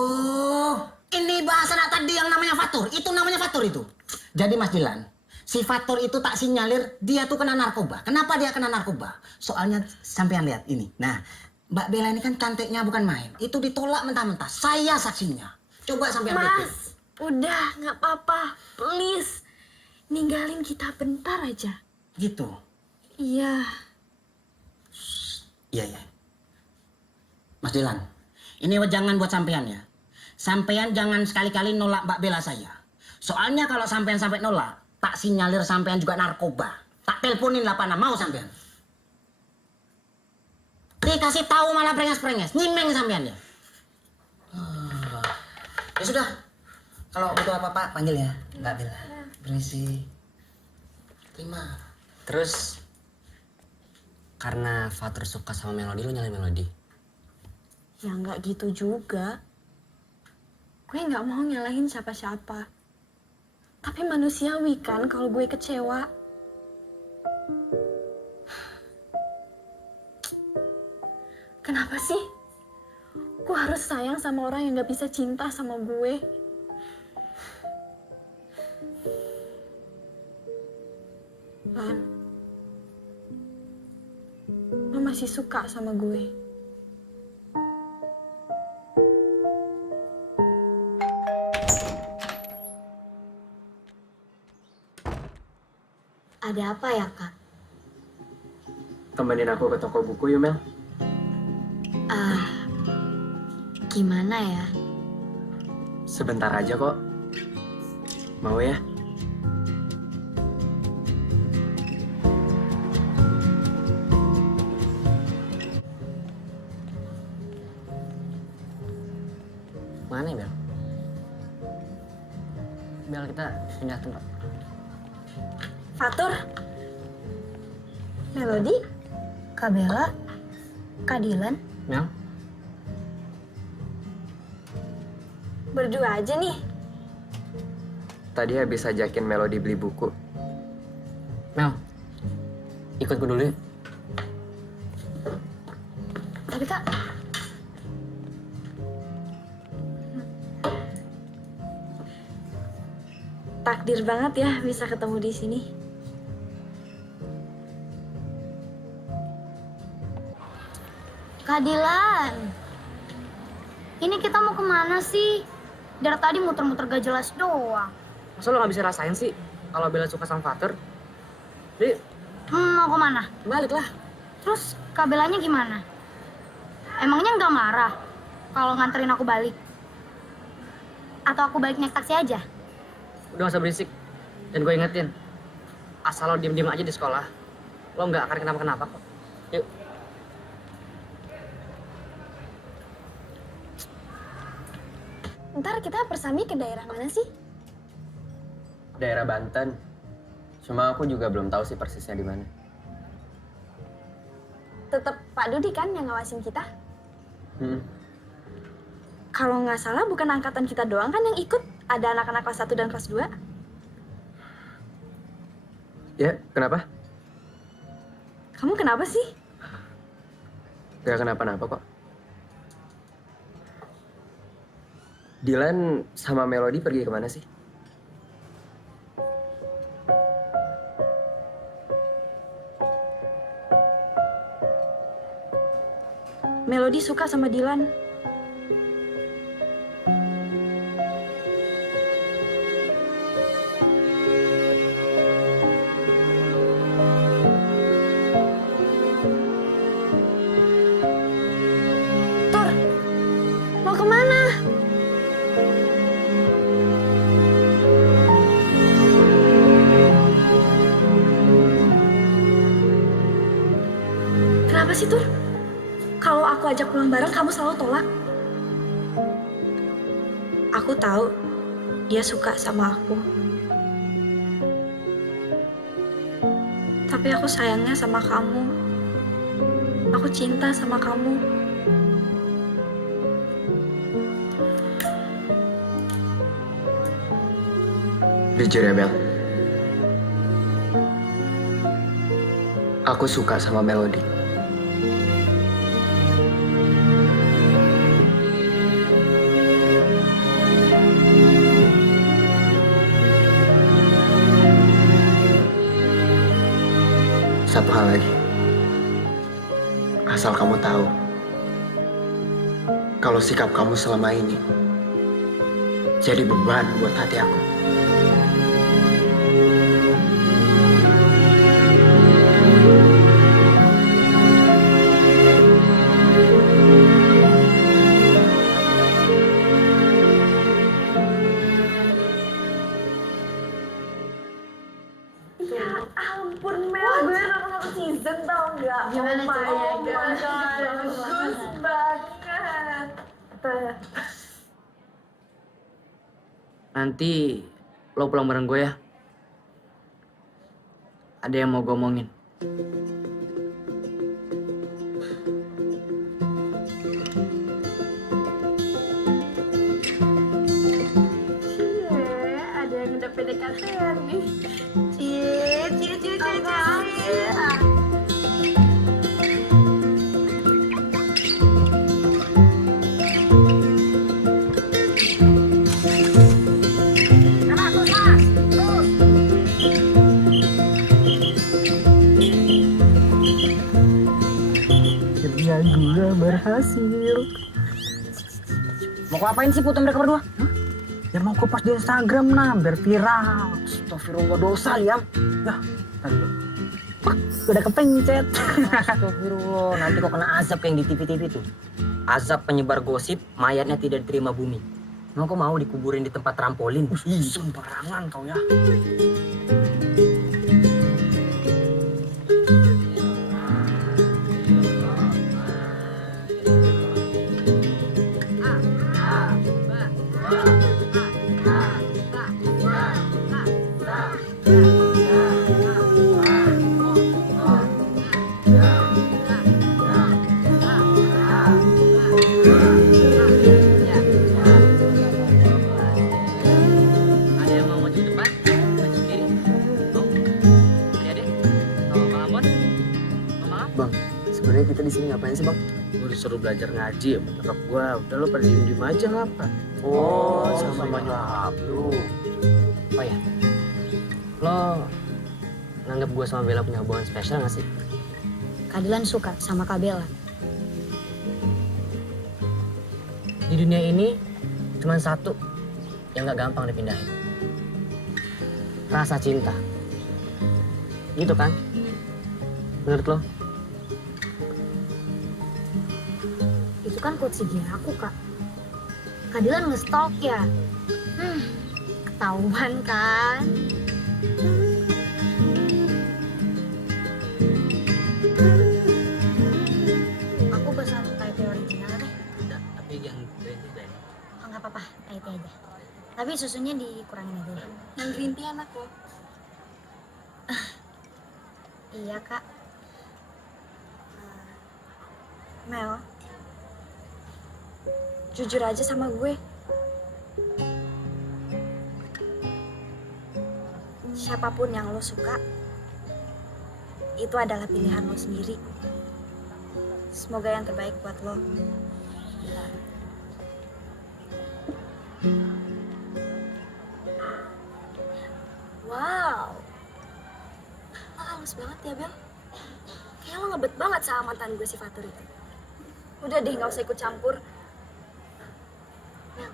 Ini bahasa anak tadi yang namanya Fatur. Itu namanya Fatur itu. Jadi Mas Dilan, si Fatur itu tak sinyalir dia tuh kena narkoba. Kenapa dia kena narkoba? Soalnya sampean lihat ini. Nah, Mbak Bella ini kan cantiknya bukan main. Itu ditolak mentah-mentah. Saya saksinya. Coba sampean lihat. Mas, udah nggak apa-apa. Please, ninggalin kita bentar aja. Gitu. Iya. Iya, iya. Mas Dilan, ini jangan buat sampean ya. Sampean jangan sekali-kali nolak Mbak Bella saya. Soalnya kalau sampean sampai nolak, tak sinyalir sampean juga narkoba. Tak teleponin lah pana, mau sampean. Dikasih tahu malah prenges-prenges, nyimeng sampean ya. Ya sudah, kalau butuh apa-apa panggil ya Mbak Bella. Berisi. Terima. Terus karena Fatur suka sama Melody, lu nyalain Melody. Ya nggak gitu juga. Gue nggak mau nyalahin siapa-siapa. Tapi manusiawi kan kalau gue kecewa. Kenapa sih? Gue harus sayang sama orang yang nggak bisa cinta sama gue. Lan, lo masih suka sama gue. Ada apa ya, Kak? Temenin aku ke toko buku yuk, Mel. Gimana ya? Sebentar aja kok. Mau ya? Mana ya, Bel? Bel, kita pindah tempat. Fatur, Melody, Kak Bella? Kak Dilan? Mel? berdua aja nih. Tadi habis ajakin Melody beli buku. Mel, ikut gue dulu ya. Tapi Kak, Takdir banget ya bisa ketemu di sini. Kak Dilan, ini kita mau kemana sih? Dari tadi muter-muter gak jelas doang. Masa lo gak bisa rasain sih kalau Bella suka sama Fatur? Jadi, Mau kemana? balik lah. Terus Kak Bellanya gimana? Emangnya nggak marah kalau nganterin aku balik? Atau aku balik naik taksi aja? Udah gak usah berisik. Dan gue ingetin, asal lo diem-diem aja di sekolah, lo gak akan kenapa-kenapa kok. Yuk. Ntar kita persami ke daerah mana sih? Daerah Banten. Cuma aku juga belum tahu sih persisnya di mana. Tetap Pak Dudi kan yang ngawasin kita? Hmm. Kalau nggak salah bukan angkatan kita doang kan yang ikut? Ada anak-anak kelas 1 dan kelas 2? Ya, kenapa? Kamu kenapa sih? Gak kenapa-napa kok. Dylan sama Melody pergi kemana sih? Melody suka sama Dylan. Tur, mau kemana? Kenapa sih, Tur? Kalau aku ajak pulang bareng, kamu selalu tolak. Aku tahu dia suka sama aku. Tapi aku sayangnya sama kamu. Aku cinta sama kamu. Jujur ya, Bel. Aku suka sama Melody. Satu hal lagi. Asal kamu tahu, kalau sikap kamu selama ini jadi beban buat hati aku. Ya ampun Mel, gue nonton season tau nggak? Gimana ceritanya, Oh my god, bagus banget. Nanti lo pulang bareng gue ya. Ada yang mau gue omongin. Ada yang udah PDKT-an nih. Cie. Kerja gue berhasil. Mau ngapain sih foto mereka berdua? Hah? Ya mau ku post di Instagram nah, biar viral. Astagfirullah, dosa Liam. Ya, tadi lo. Udah kepencet. Astagfirullah, nanti kok kena azab kayak yang di TV-TV tuh. Azab penyebar gosip, mayatnya tidak diterima bumi. Mau kok mau dikuburin di tempat trampolin? Sembarangan kau ya. Ada yang mau maju depan? Maju sendiri. Mau? Adik-adik? Mau Bang Amon? Mama? Bang, sebenarnya kita di sini ngapain sih, Bang? Gue disuruh belajar ngaji ya nyokap gue. Udah lo pada diem-diem aja ngapa? Oh, sama nyokap lu. Oh ya. Lo nganggap gue sama Bella punya hubungan spesial gak sih? Kak Dylan suka sama Kak Bella. Di dunia ini cuma satu yang gak gampang dipindahin. Rasa cinta. Gitu kan? Menurut lo? Itu kan quotes IG aku, Kak. Kak Dylan nge-stalk ya? Ketahuan kan? Aku pesan Thai tea original deh. Tapi yang green tea blend. Oh, nggak apa-apa, Thai tea aja. Tapi susunya dikurangin aja deh. Yang green tea enak loh. Iya, Kak. Mel, jujur aja sama gue. Siapapun yang lo suka, itu adalah pilihan lo sendiri. Semoga yang terbaik buat lo. ya, Bel. Kayaknya lo ngebet banget sama mantan gue si Fatur itu. Udah deh, gak usah ikut campur. Mel,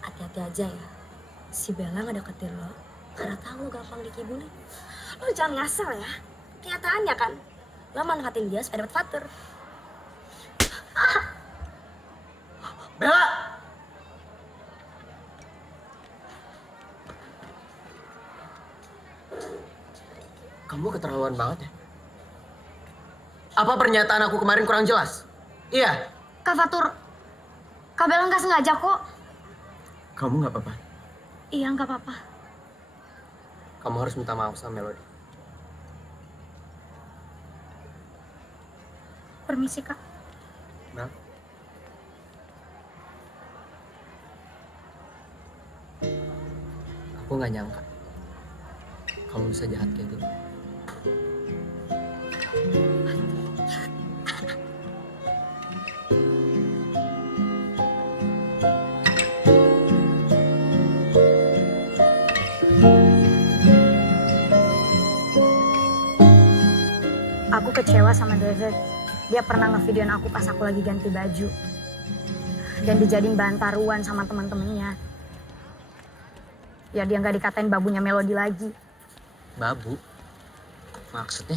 hati-hati aja ya. Si Bella gak deketin lo karena tahu lo gampang dikibulin. Lo jangan ngasal ya. Kenyataannya kan, lo manfaatin dia supaya dapet Fatur. Bella! Kamu keterlaluan banget ya. Apa pernyataan aku kemarin kurang jelas? Iya. Kak Fatur, Kak Bella nggak sengaja kok. Kamu nggak apa-apa. Iya, nggak apa-apa. Kamu harus minta maaf sama Melody. Permisi, Kak. Mel. Aku nggak nyangka kamu bisa jahat kayak gini. Aku kecewa sama David. Dia pernah ngevideoin aku pas aku lagi ganti baju. Dan dijadiin bahan taruhan sama teman-temannya. Ya dia nggak dikatain babunya Melody lagi. Babu? Maksudnya?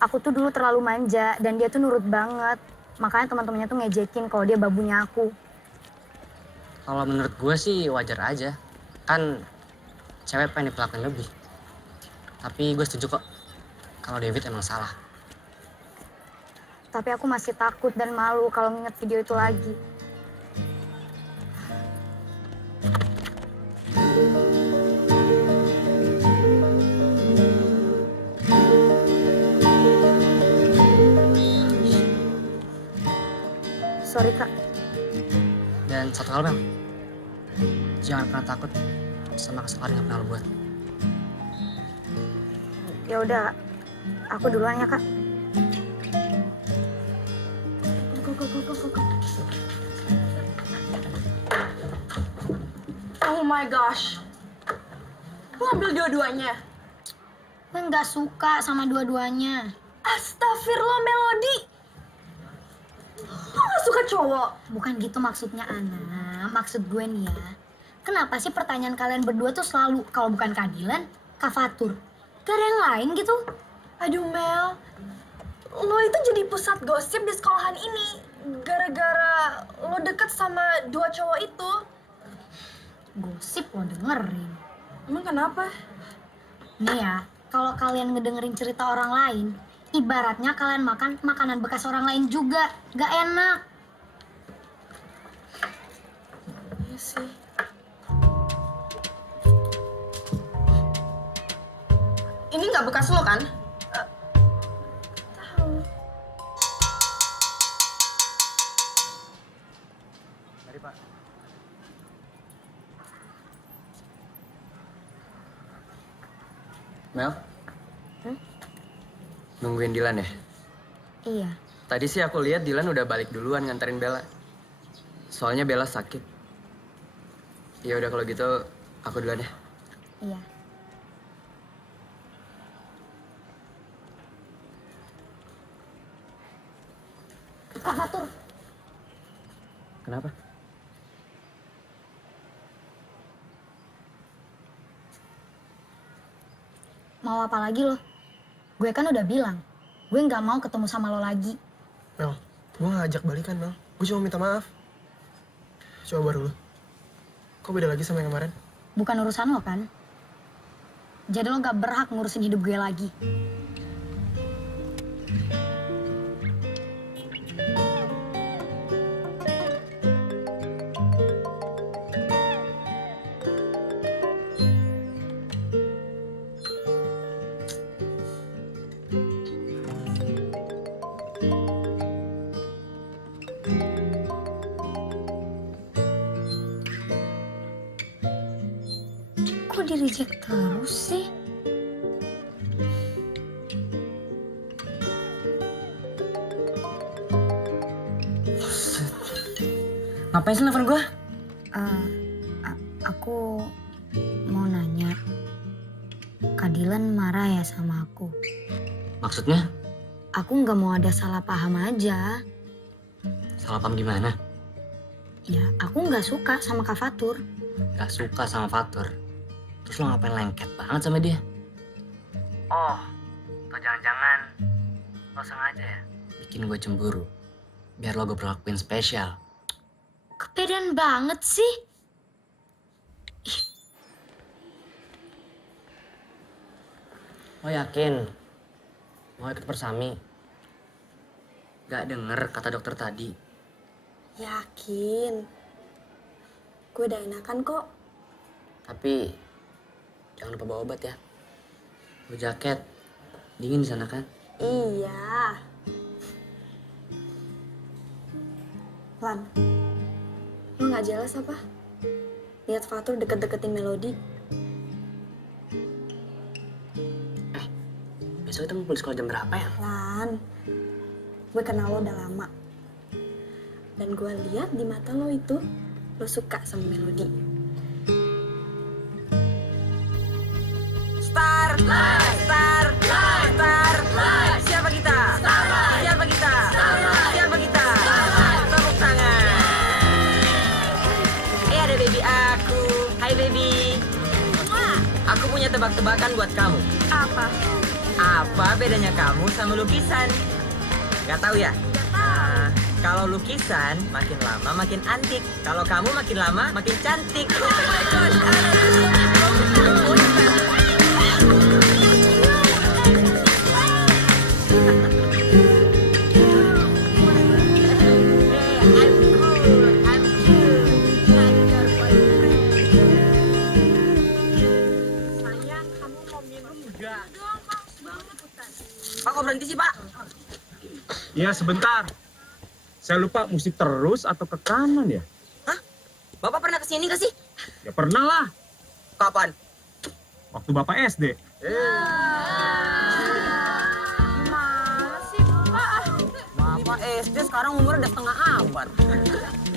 Aku tuh dulu terlalu manja dan dia tuh nurut banget. Makanya teman-temannya tuh ngejekin kalau dia babunya aku. Kalau menurut gue sih wajar aja. Kan cewek pengen diperlakuin lebih. Tapi gue setuju kok kalau David emang salah. Tapi aku masih takut dan malu kalau nginget video itu lagi. Sorry, Kak. Dan satu hal, Bel. Jangan pernah takut sama kesalahan yang pernah lo buat. Ya udah, aku duluan ya, Kak. Oh my gosh. Lo ambil dua-duanya. Gue nggak suka sama dua-duanya. Astagfirullah, Melody. Lo gak suka cowok? Bukan gitu maksudnya, Ana. Maksud gue nih ya. Kenapa sih pertanyaan kalian berdua tuh selalu kalau bukan keadilan, Kak Fatur? Gak ada yang lain gitu? Aduh, Mel. Lo itu jadi pusat gosip di sekolahan ini. Gara-gara lo deket sama dua cowok itu. Gosip lo dengerin. Emang kenapa? Nih ya, kalau kalian ngedengerin cerita orang lain, ibaratnya kalian makan makanan bekas orang lain juga. Gak enak. Iya sih. Ini nggak bekas lo kan? Tahu. Mari, Pak. Mel? Nungguin Dilan ya? Iya. Tadi sih aku lihat Dilan udah balik duluan nganterin Bella. Soalnya Bella sakit. Ya udah kalau gitu aku duluan ya. Iya. Kak Fatur, Kenapa? mau apa lagi lo? Gue kan udah bilang, gue nggak mau ketemu sama lo lagi. Mel, gue gak ajak balikan, Mel. Gue cuma minta maaf. Coba baru lo. Kok beda lagi sama yang kemarin? Bukan urusan lo kan? Jadi lo gak berhak ngurusin hidup gue lagi. Kok di-reject terus sih? Ngapain sih nelfon gue? Aku mau nanya, Kak Dilan marah ya sama aku? Maksudnya? Aku nggak mau ada salah paham aja. Salah paham gimana? Ya, aku nggak suka sama Kak Fatur. Gak suka sama Fatur. Terus lo ngapain lengket banget sama dia? Oh, atau jangan-jangan lo sengaja ya bikin gue cemburu. Biar lo gue perlakuin spesial. Kepedean banget sih. Lo yakin mau ikut persami? Gak denger kata dokter tadi. Yakin. Gue udah enakan kok. Tapi jangan lupa bawa obat ya. Bawa jaket. Dingin di sana kan? Iya. Lan, lo gak jelas apa? Lihat Fatur deket-deketin Melody. Besok kita ngumpul di sekolah jam berapa ya? Lan, gue kenal lo udah lama. Dan gue lihat di mata lo itu, lo suka sama Melody. Star, star, star. Siapa kita? Siapa kita? Siapa kita? Tepuk tangan. Ada baby aku. Hai baby. Aku punya tebak-tebakan buat kamu. Apa? Apa bedanya kamu sama lukisan? Gak tahu ya? Nah, kalau lukisan makin lama makin antik. Kalau kamu makin lama makin cantik. Oh my gosh. Pak, kok berhenti sih, Pak? Ya sebentar. Saya lupa musik terus atau ke kanan ya? Hah? Bapak pernah kesini gak sih? Ya pernah lah. Kapan? Waktu Bapak SD. Gimana sih, Pak? Bapak SD sekarang umurnya udah setengah abad.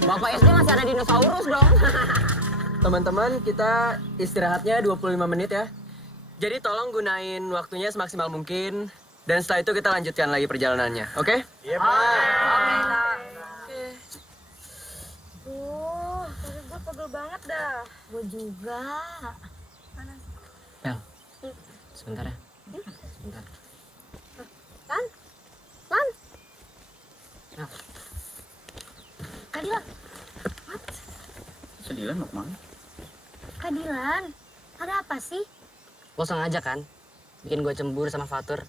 Bapak SD masih ada dinosaurus dong. Teman-teman, kita istirahatnya 25 menit ya. Jadi tolong gunain waktunya semaksimal mungkin. Dan setelah itu kita lanjutkan lagi perjalanannya, oke? Iya, Pak. Kaki gue pegel banget dah. Gue juga. Bel, sebentar ya. Sebentar. Lan? Lan? Nah, Kak Dilan. Sedilan mau kemana? Kak Dilan. Ada apa sih? lo sengaja kan bikin gue cemburu sama Fatur?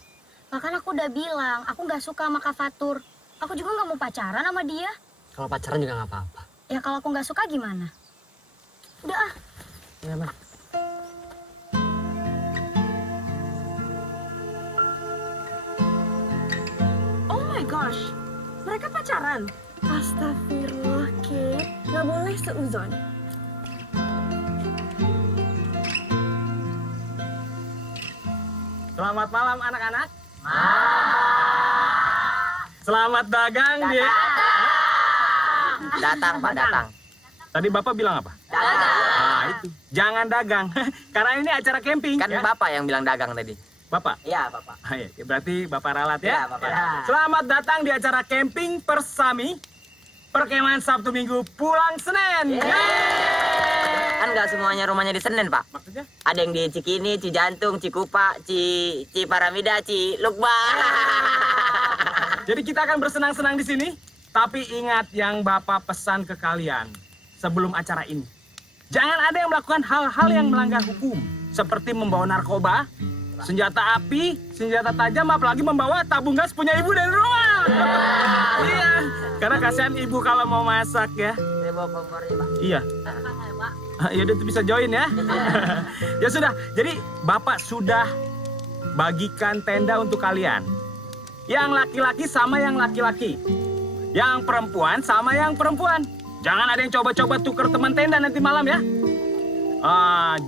Bahkan aku udah bilang, aku nggak suka sama Kak Fatur. Aku juga nggak mau pacaran sama dia. Kalau pacaran juga nggak apa-apa. Ya kalau aku nggak suka gimana? Udah ah. Ya, Bang. Oh my gosh, mereka pacaran? Astagfirullah, Kate. Nggak boleh seuzon. Selamat malam anak-anak. Selamat dagang dia. Datang, Pak, datang. Tadi Bapak bilang apa? Dagang. Nah itu, jangan dagang. Karena ini acara camping. Kan ya. Bapak yang bilang dagang tadi. Bapak? Iya, Bapak. Ah, ya, berarti Bapak ralat ya? Iya, Bapak ralat. Selamat datang di acara camping Persami. Perkemahan Sabtu Minggu pulang Senin. Kan nggak semuanya rumahnya di Senen, Pak. Maksudnya? Ada yang di Cikini, Cijantung, Cikupa, Ciparamida, Cilukba. Jadi kita akan bersenang-senang di sini. Tapi ingat yang Bapak pesan ke kalian sebelum acara ini. Jangan ada yang melakukan hal-hal yang melanggar hukum. Seperti membawa narkoba, senjata api, senjata tajam, apalagi membawa tabung gas punya ibu dari rumah. Iya, karena kasihan ibu kalau mau masak ya. Saya bawa kompor ya, Pak. Iya. Ya udah bisa join ya. Ya sudah, jadi Bapak sudah bagikan tenda untuk kalian. Yang laki-laki sama yang laki-laki. Yang perempuan sama yang perempuan. Jangan ada yang coba-coba tuker teman tenda nanti malam ya.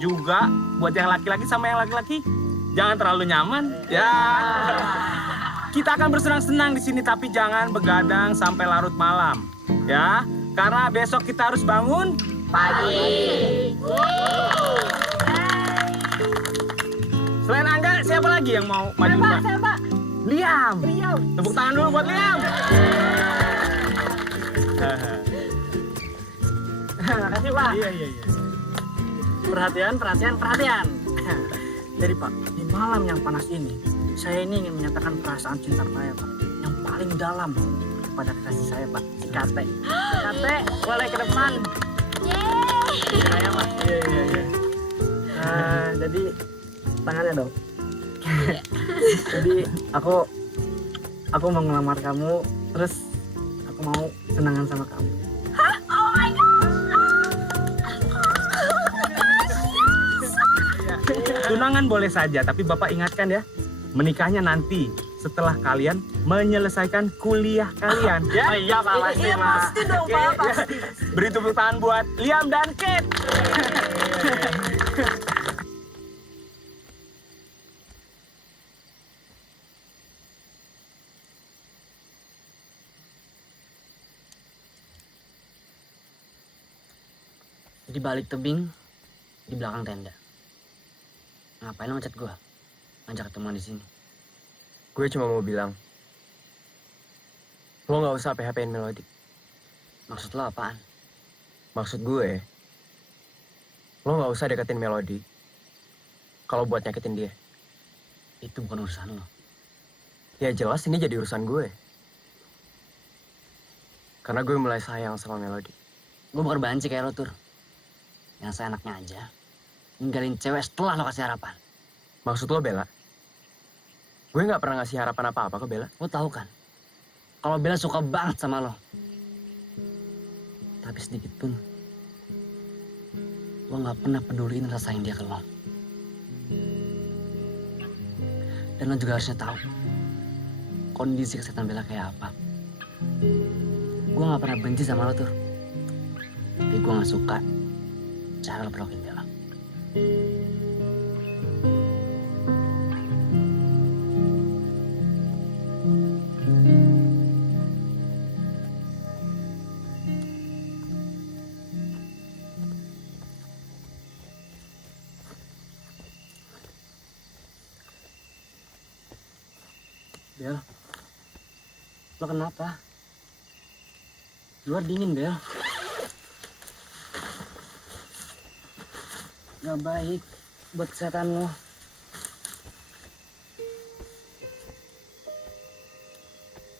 Juga buat yang laki-laki sama yang laki-laki, jangan terlalu nyaman ya. Kita akan bersenang-senang di sini tapi jangan begadang sampai larut malam ya. Karena besok kita harus bangun Pagi. Selain Angga, siapa lagi yang mau maju? Saya, Pak. Liam. Tepuk tangan dulu buat Liam. Makasih, Pak. Iya. Perhatian. Jadi, Pak, di malam yang panas ini, saya ini ingin menyatakan perasaan cinta saya, Pak, yang paling dalam kepada kekasih saya, Pak, si Kate. Kate, boleh ke depan. Yeay! Saya, Pak. Iya. Jadi, tangannya dong. Jadi, aku mau ngelamar kamu, terus aku mau tunangan sama kamu. Oh my god! Tunangan boleh saja, tapi Bapak ingatkan ya, menikahnya nanti setelah kalian menyelesaikan kuliah kalian. Ya? Oh iya, Pak, pasti, Iya, Pak. pasti dong, Pak, Oke, pasti. Beri tepuk tangan buat Liam dan Kate. Di balik tebing, di belakang tenda. Ngapain lo ngechat gua? Ngajak ketemuan di sini. Gue cuma mau bilang, lo nggak usah PHP-in Melody. Maksud lo apaan? Maksud gue, lo nggak usah deketin Melody kalau buat nyakitin dia. Itu bukan urusan lo. Ya jelas ini jadi urusan gue. Karena gue mulai sayang sama Melody. Gue bukan banci kayak lo, Tur. Yang seenaknya aja. Ninggalin cewek setelah lo kasih harapan. Maksud lo, Bella? Gue nggak pernah ngasih harapan apa-apa ke Bella. Lo tahu kan? Kalau Bella suka banget sama lo. Tapi sedikit pun. Lo nggak pernah peduliin rasa yang dia ke lo. Dan lo juga harusnya tahu. Kondisi kesehatan Bella kayak apa. Gue nggak pernah benci sama lo, Tur. Tapi gue nggak suka cara lo perlakuin Bella. Bel, lo kenapa? Luar dingin, Bel. Gak baik buat kesehatan lo.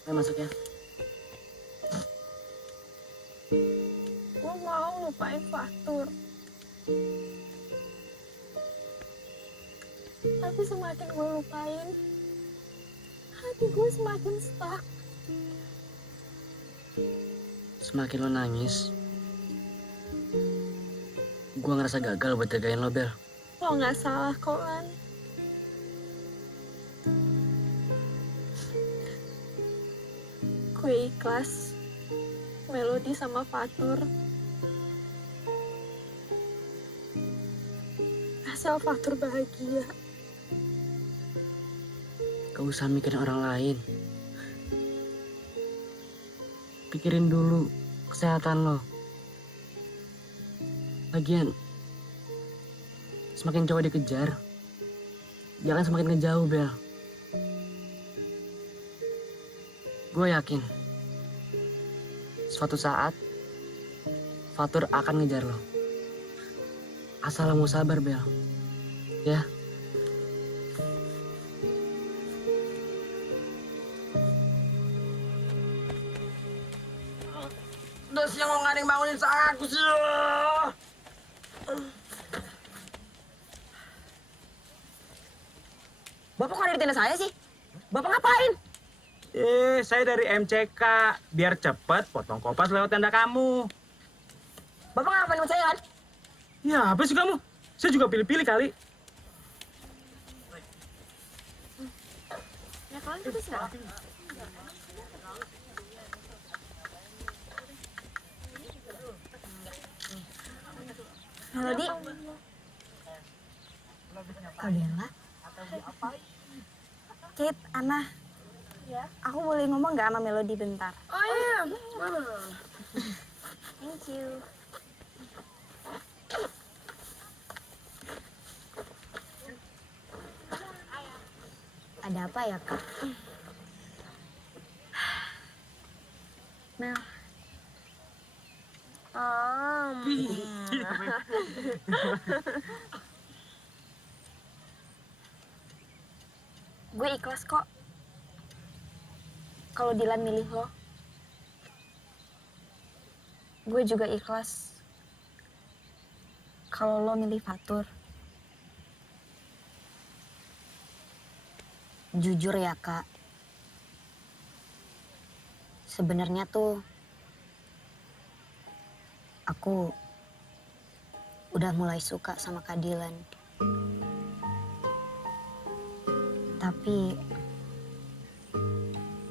Ayo masuk ya. Gue mau lupain Fatur. Tapi semakin gue lupain, hati gue semakin stuck. Semakin lo nangis, gue ngerasa gagal buat jagain lo, Bel. Lo nggak salah kok, Lan. Gue ikhlas Melody sama Fatur. Asal Fatur bahagia. Gak usah mikirin orang lain. Pikirin dulu kesehatan lo. Lagian, semakin cowok dikejar, jangan semakin ngejauh, Bel. Gue yakin, suatu saat, Fatur akan ngejar lo. Asal lo mau sabar, Bel. Ya. Udah siang kok nggak ada yang bangunin aku sih. Bapak kok ada di tenda saya sih? Bapak ngapain? Saya dari MCK. Biar cepet potong kopas lewat tenda kamu. Bapak ngapain sama saya kan? Ya, apa sih kamu? Saya juga pilih-pilih kali. Ya kalian terus nggak? Melody. Kak Bella. Kate, Ana. Ya. Aku boleh ngomong nggak sama Melody bentar? Oh iya. Thank you. Ada apa ya, Kak? Mel. Gue ikhlas kok. Kalau Dilan milih lo. Gue juga ikhlas. Kalau lo milih Fatur. Jujur ya, Kak. Sebenarnya tuh aku udah mulai suka sama Kak Dilan.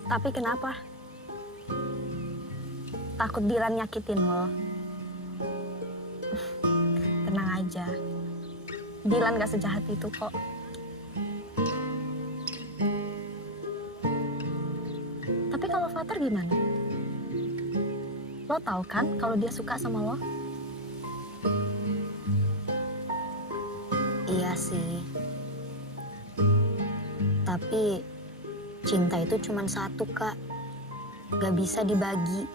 Tapi kenapa? Takut Dilan nyakitin lo. Tenang aja. Dilan gak sejahat itu kok. Tapi kalau Fatur gimana? Lo tahu kan kalau dia suka sama lo? Iya sih. Tapi cinta itu cuma satu, Kak. Gak bisa dibagi.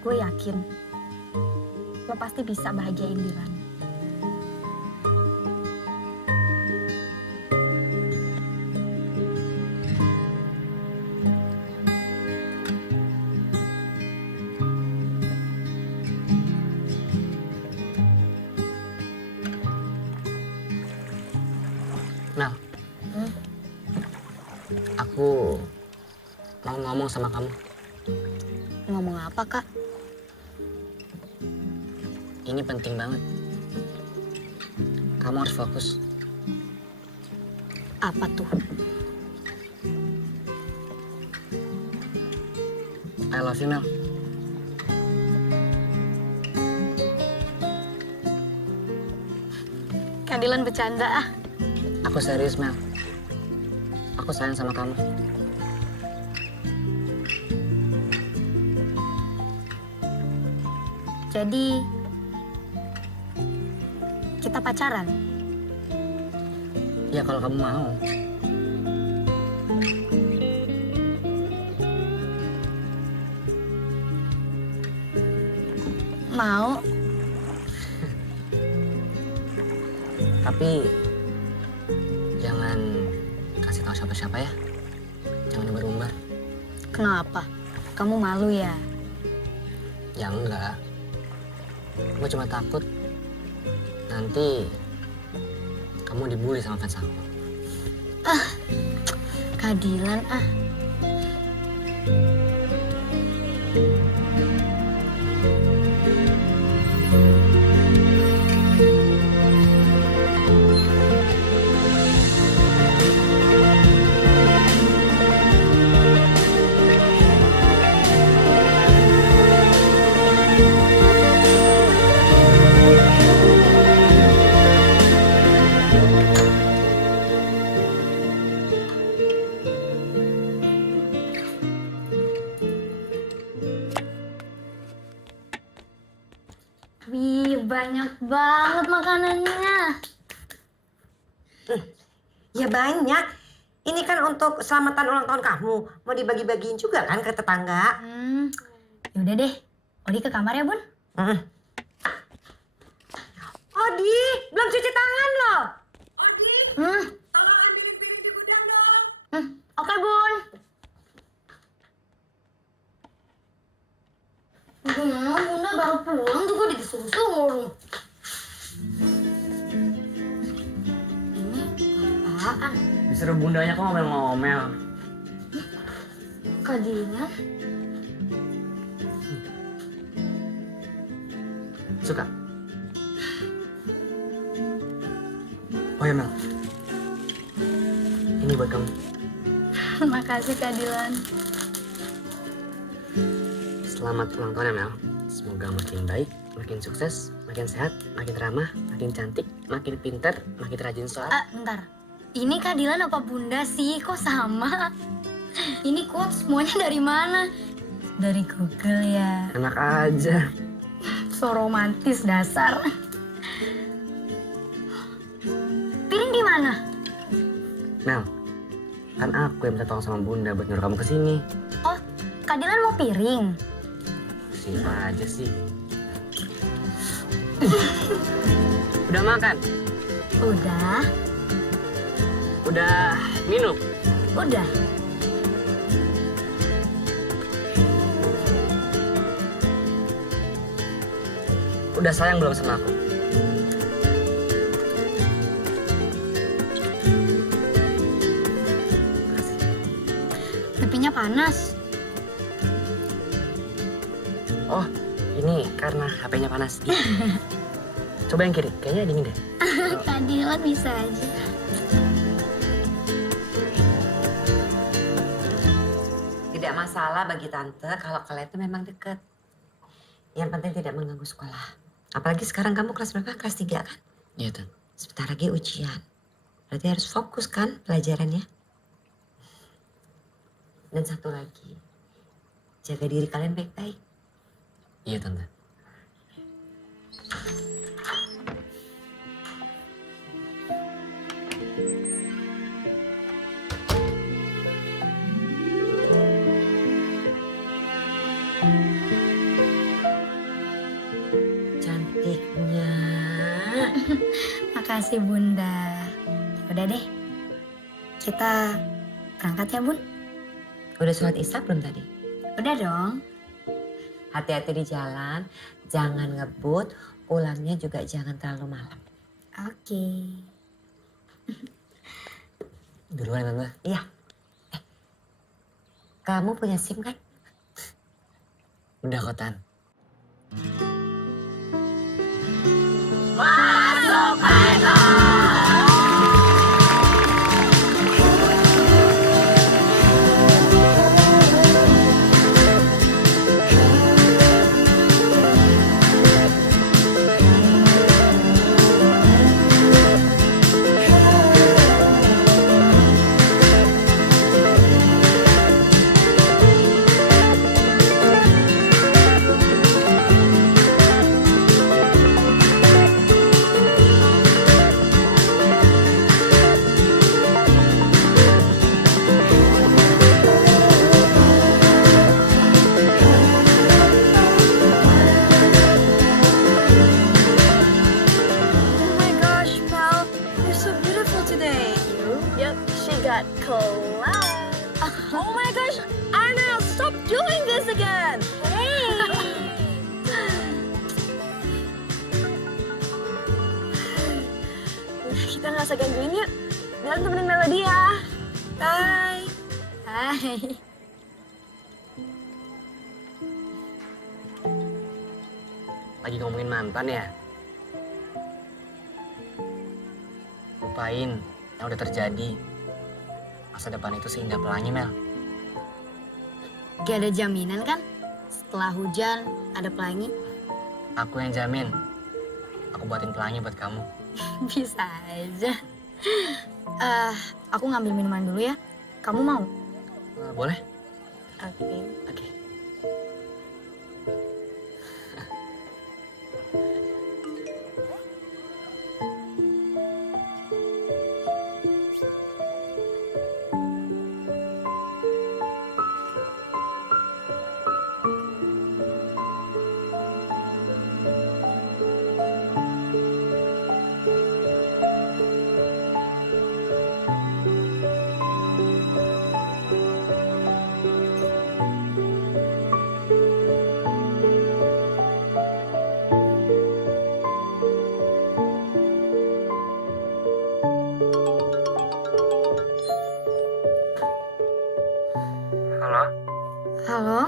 Gue yakin lo pasti bisa bahagiain Dilan. Mel, aku mau ngomong sama kamu. Ngomong apa, Kak? Ini penting banget. Kamu harus fokus. Apa tuh? I love you, Mel. Kak Dilan bercanda ah. Aku serius, Mel. Aku sayang sama kamu. Jadi kita pacaran? Ya kalau kamu mau. Mau. Tapi jangan kasih tahu siapa-siapa ya. Jangan umbar-umbar. Kenapa? Kamu malu ya? Ya enggak. Gue cuma takut nanti kamu dibully sama fans aku. Kak Dilan ah. Wih, banyak banget makanannya. Ya banyak. Ini kan untuk selamatan ulang tahun kamu. Mau dibagi-bagiin juga kan ke tetangga? Yaudah deh, Odi ke kamar ya, Bun. Odi, belum cuci tangan loh. Odi, Hmm, tolong ambilin piring di gudang dong. oke, Bun. Bunda baru pulang juga disuruh-suruh. Ini apaan? Disuruh bundanya kok ngomel-ngomel. Kak Dilan? Suka? Oh ya Mel. Ini buat kamu. Makasih Kak Dilan. Selamat ulang tahun ya Mel. Semoga makin baik, makin sukses, makin sehat, makin ramah, makin cantik, makin pintar, makin rajin sholat. Bentar. Ini Kak Dilan apa Bunda sih? Kok sama? Ini quotes semuanya dari mana? Dari Google ya. Enak aja. So romantis dasar. Piring di mana? Mel, Kan aku yang minta tolong sama Bunda buat nyuruh kamu ke sini. Oh, Kak Dilan mau piring? Siapa aja sih? Udah makan? Udah, Udah minum? udah. Udah sayang belum sama aku? Pipinya panas. Oh, ini karena HP-nya panas. Coba yang kiri, kayaknya dingin deh. Kak Dilan bisa aja. Tidak masalah bagi tante kalau kalian itu memang deket. Yang penting tidak mengganggu sekolah. Apalagi sekarang kamu kelas berapa? Kelas 3 kan? Iya, Tan. Sebentar lagi ujian. Berarti harus fokus kan pelajarannya. Dan satu lagi, jaga diri kalian baik-baik. Iya, Tante. Cantiknya. Makasih Bunda. Udah deh, kita berangkat ya Bun? Udah sholat isya belum tadi? Udah dong. Hati-hati di jalan, jangan ngebut, pulangnya juga jangan terlalu malam. Oke. Duluan, Tante. Iya. Kamu punya SIM kan? Udah kok, Tan. Oh my gosh, Mel, you're so beautiful today. Yep, she got class. Oh my gosh, Anna, stop doing this again. Hey. Udah, kita nggak usah gangguin yuk. Bilang temenin Melody ya. Bye. Hai. Lagi ngomongin mantan ya? Lupain yang udah terjadi. Masa depan itu seindah pelangi, Mel. Gak ada jaminan kan? Setelah hujan ada pelangi. Aku yang jamin. Aku buatin pelangi buat kamu. Bisa aja. Aku ngambil minuman dulu ya. Kamu mau? Boleh? Oke. Oke. Halo? Halo?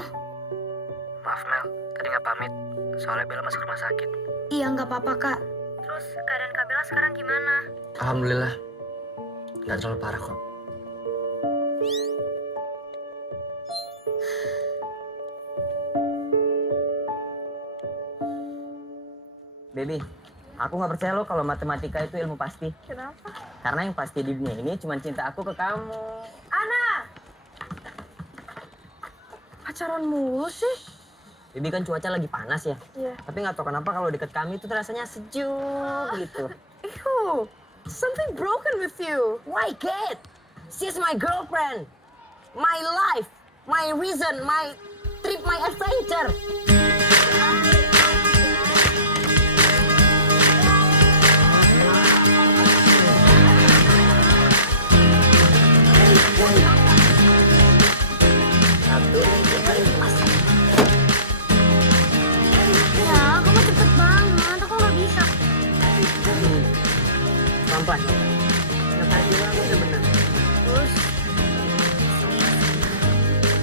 Maaf, Mel. Tadi nggak pamit. Soalnya Bella masuk rumah sakit. Iya nggak apa-apa kak. Terus keadaan Kak Bella sekarang gimana? Alhamdulillah. Nggak terlalu parah kok. Baby, aku nggak percaya lo kalau matematika itu ilmu pasti. Kenapa? Karena yang pasti di dunia ini cuma cinta aku ke kamu. Ana! Pacaran mulu sih? Baby kan cuaca lagi panas ya. Iya. Tapi nggak tahu kenapa kalau deket kami itu rasanya sejuk gitu. Ew, something broken with you. Why, Kate? She's my girlfriend. My life, my reason, my trip, my adventure. Ya, kamu cepet banget. Aku nggak bisa. Pelan-pelan. Yang tadi bilang udah benar.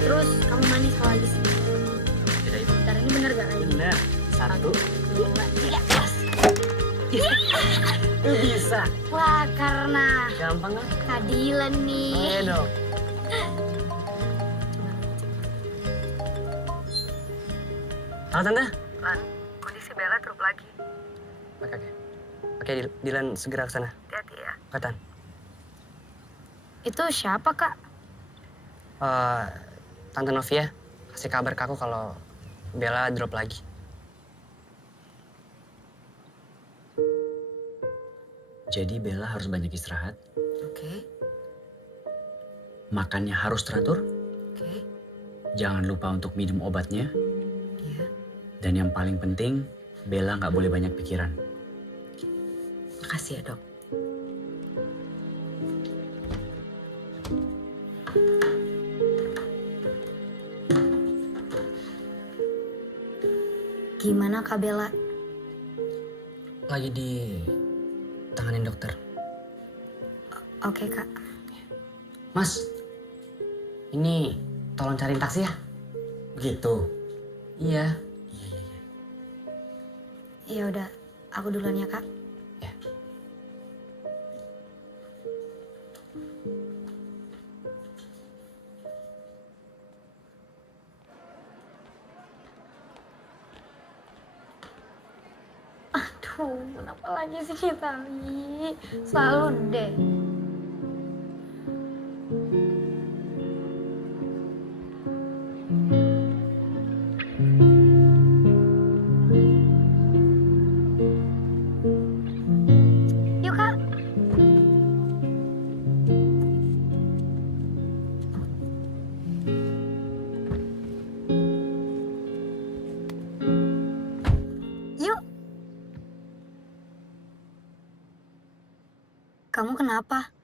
Terus kamu manis kalau lagi sini. Tidak itu. Bentar, ini bener gak kayak gini? Benar. 1, 2, 3, gas. Lu bisa. Wah, karena Gampang kan? keadilan nih. Ayo dong. Halo Tante. Lan, kondisi Bella drop lagi. Oke. Oke, Dilan segera ke sana. Hati-hati ya. Katan. Itu siapa, Kak? Tante Novia kasih kabar ke aku kalau Bella drop lagi. Jadi Bella harus banyak istirahat, Oke. makannya harus teratur, Oke. jangan lupa untuk minum obatnya, Iya. dan yang paling penting, Bella nggak boleh banyak pikiran. Makasih ya, Dok. Gimana, Kak Bella? Lagi di tanganin dokter. Oke, Kak. Mas, ini tolong cariin taksi ya. Begitu. Iya. Ya udah, aku duluan ya, Kak. Ya. Aduh, kenapa lagi sih kita nih? Selalu deh. Yuk, Kak. Yuk. Kamu kenapa?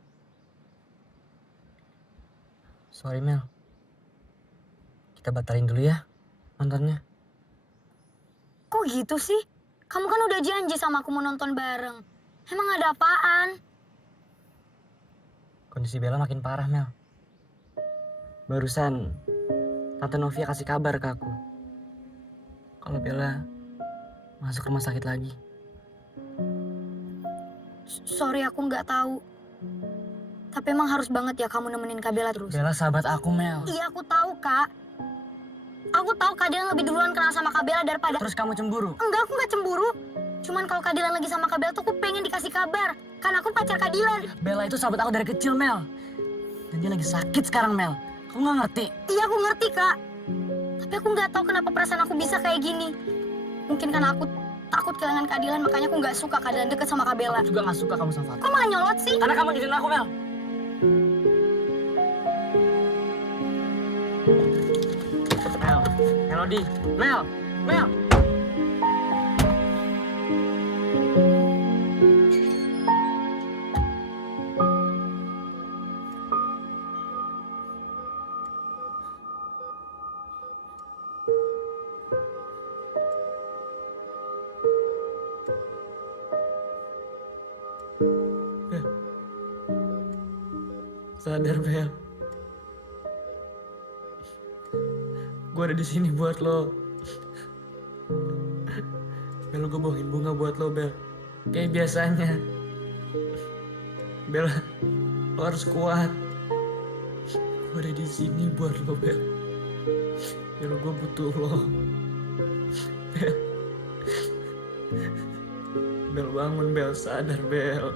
Sorry Mel. Kita batalin dulu ya nontonnya. Kok gitu sih? Kamu kan udah janji sama aku mau nonton bareng. Emang ada apaan? Kondisi Bella makin parah Mel. Barusan Tante Novia kasih kabar ke aku kalau Bella masuk rumah sakit lagi. Sorry, aku nggak tahu. Tapi emang harus banget ya kamu nemenin Kak Bella terus. Bella sahabat aku Mel. Iya, aku tahu, Kak. Aku tahu Kak Dilan lebih duluan kenal sama Kak Bella daripada... Terus kamu cemburu? Enggak, aku nggak cemburu. Cuman kalau Kak Dilan lagi sama Kak Bella tuh aku pengen dikasih kabar. Kan aku pacar Kak Dilan. Bella itu sahabat aku dari kecil Mel. Dan dia lagi sakit sekarang Mel. Kamu nggak ngerti? Iya, aku ngerti, Kak. Tapi aku nggak tahu kenapa perasaan aku bisa kayak gini. Mungkin karena aku takut kehilangan Kak Dilan, makanya aku nggak suka Kak Dilan deket sama Kak Bella. Aku juga nggak suka kamu sama Fatur. Kok malah nyolot sih? Karena kamu jadiin aku Mel. Mel, Melody, Mel, Mel. Sadar Bel. Gue ada di sini buat lo. Bel, gue bawain bunga buat lo Bel. Kayak biasanya. Bel, lo harus kuat. Gue ada di sini buat lo Bel. Bel, gue butuh lo. Bel. Bel bangun Bel, sadar Bel.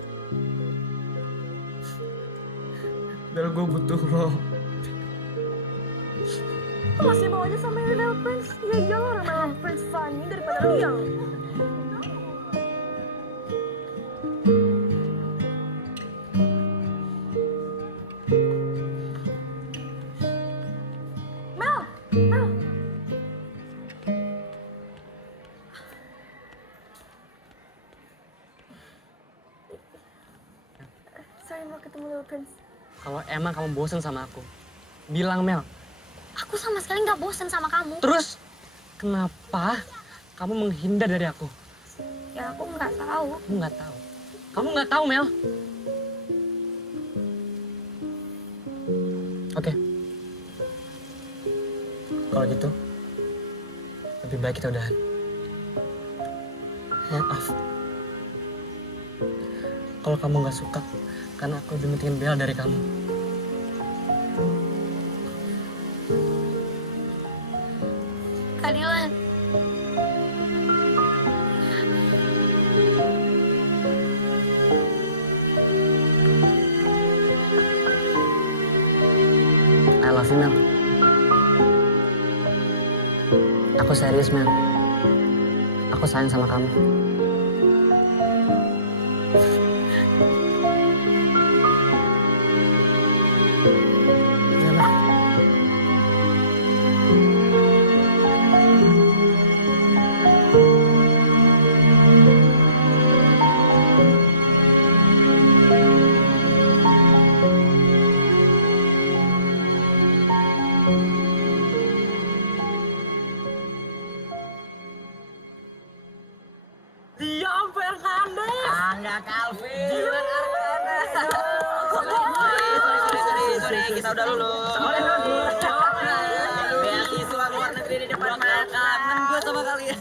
Bel, gue butuh lo. Masih mau aja sama Real Prince? Ya iyalah, Real Prince Fanny daripada Liang. sorry mau ketemu Little Prince. Kalau emang kamu bosen sama aku, bilang Mel. Aku sama sekali nggak bosen sama kamu. Terus kenapa kamu menghindar dari aku? Ya aku nggak tahu. Kamu nggak tahu. Kamu nggak tahu Mel. Oke. Kalau gitu, lebih baik kita udahan. Maaf. Kalau kamu nggak suka, karena aku lebih pentingin Bella dari kamu. Kak Dylan. I love you, Mel. Aku serius, Mel. Aku sayang sama kamu. Iya, Mel. Diam Fernandes. Angga Calvin. Dilan Arkana. Sorry, kita udah lulus. Beasiswa luar negeri di depan mata. Kangen gue sama kalian.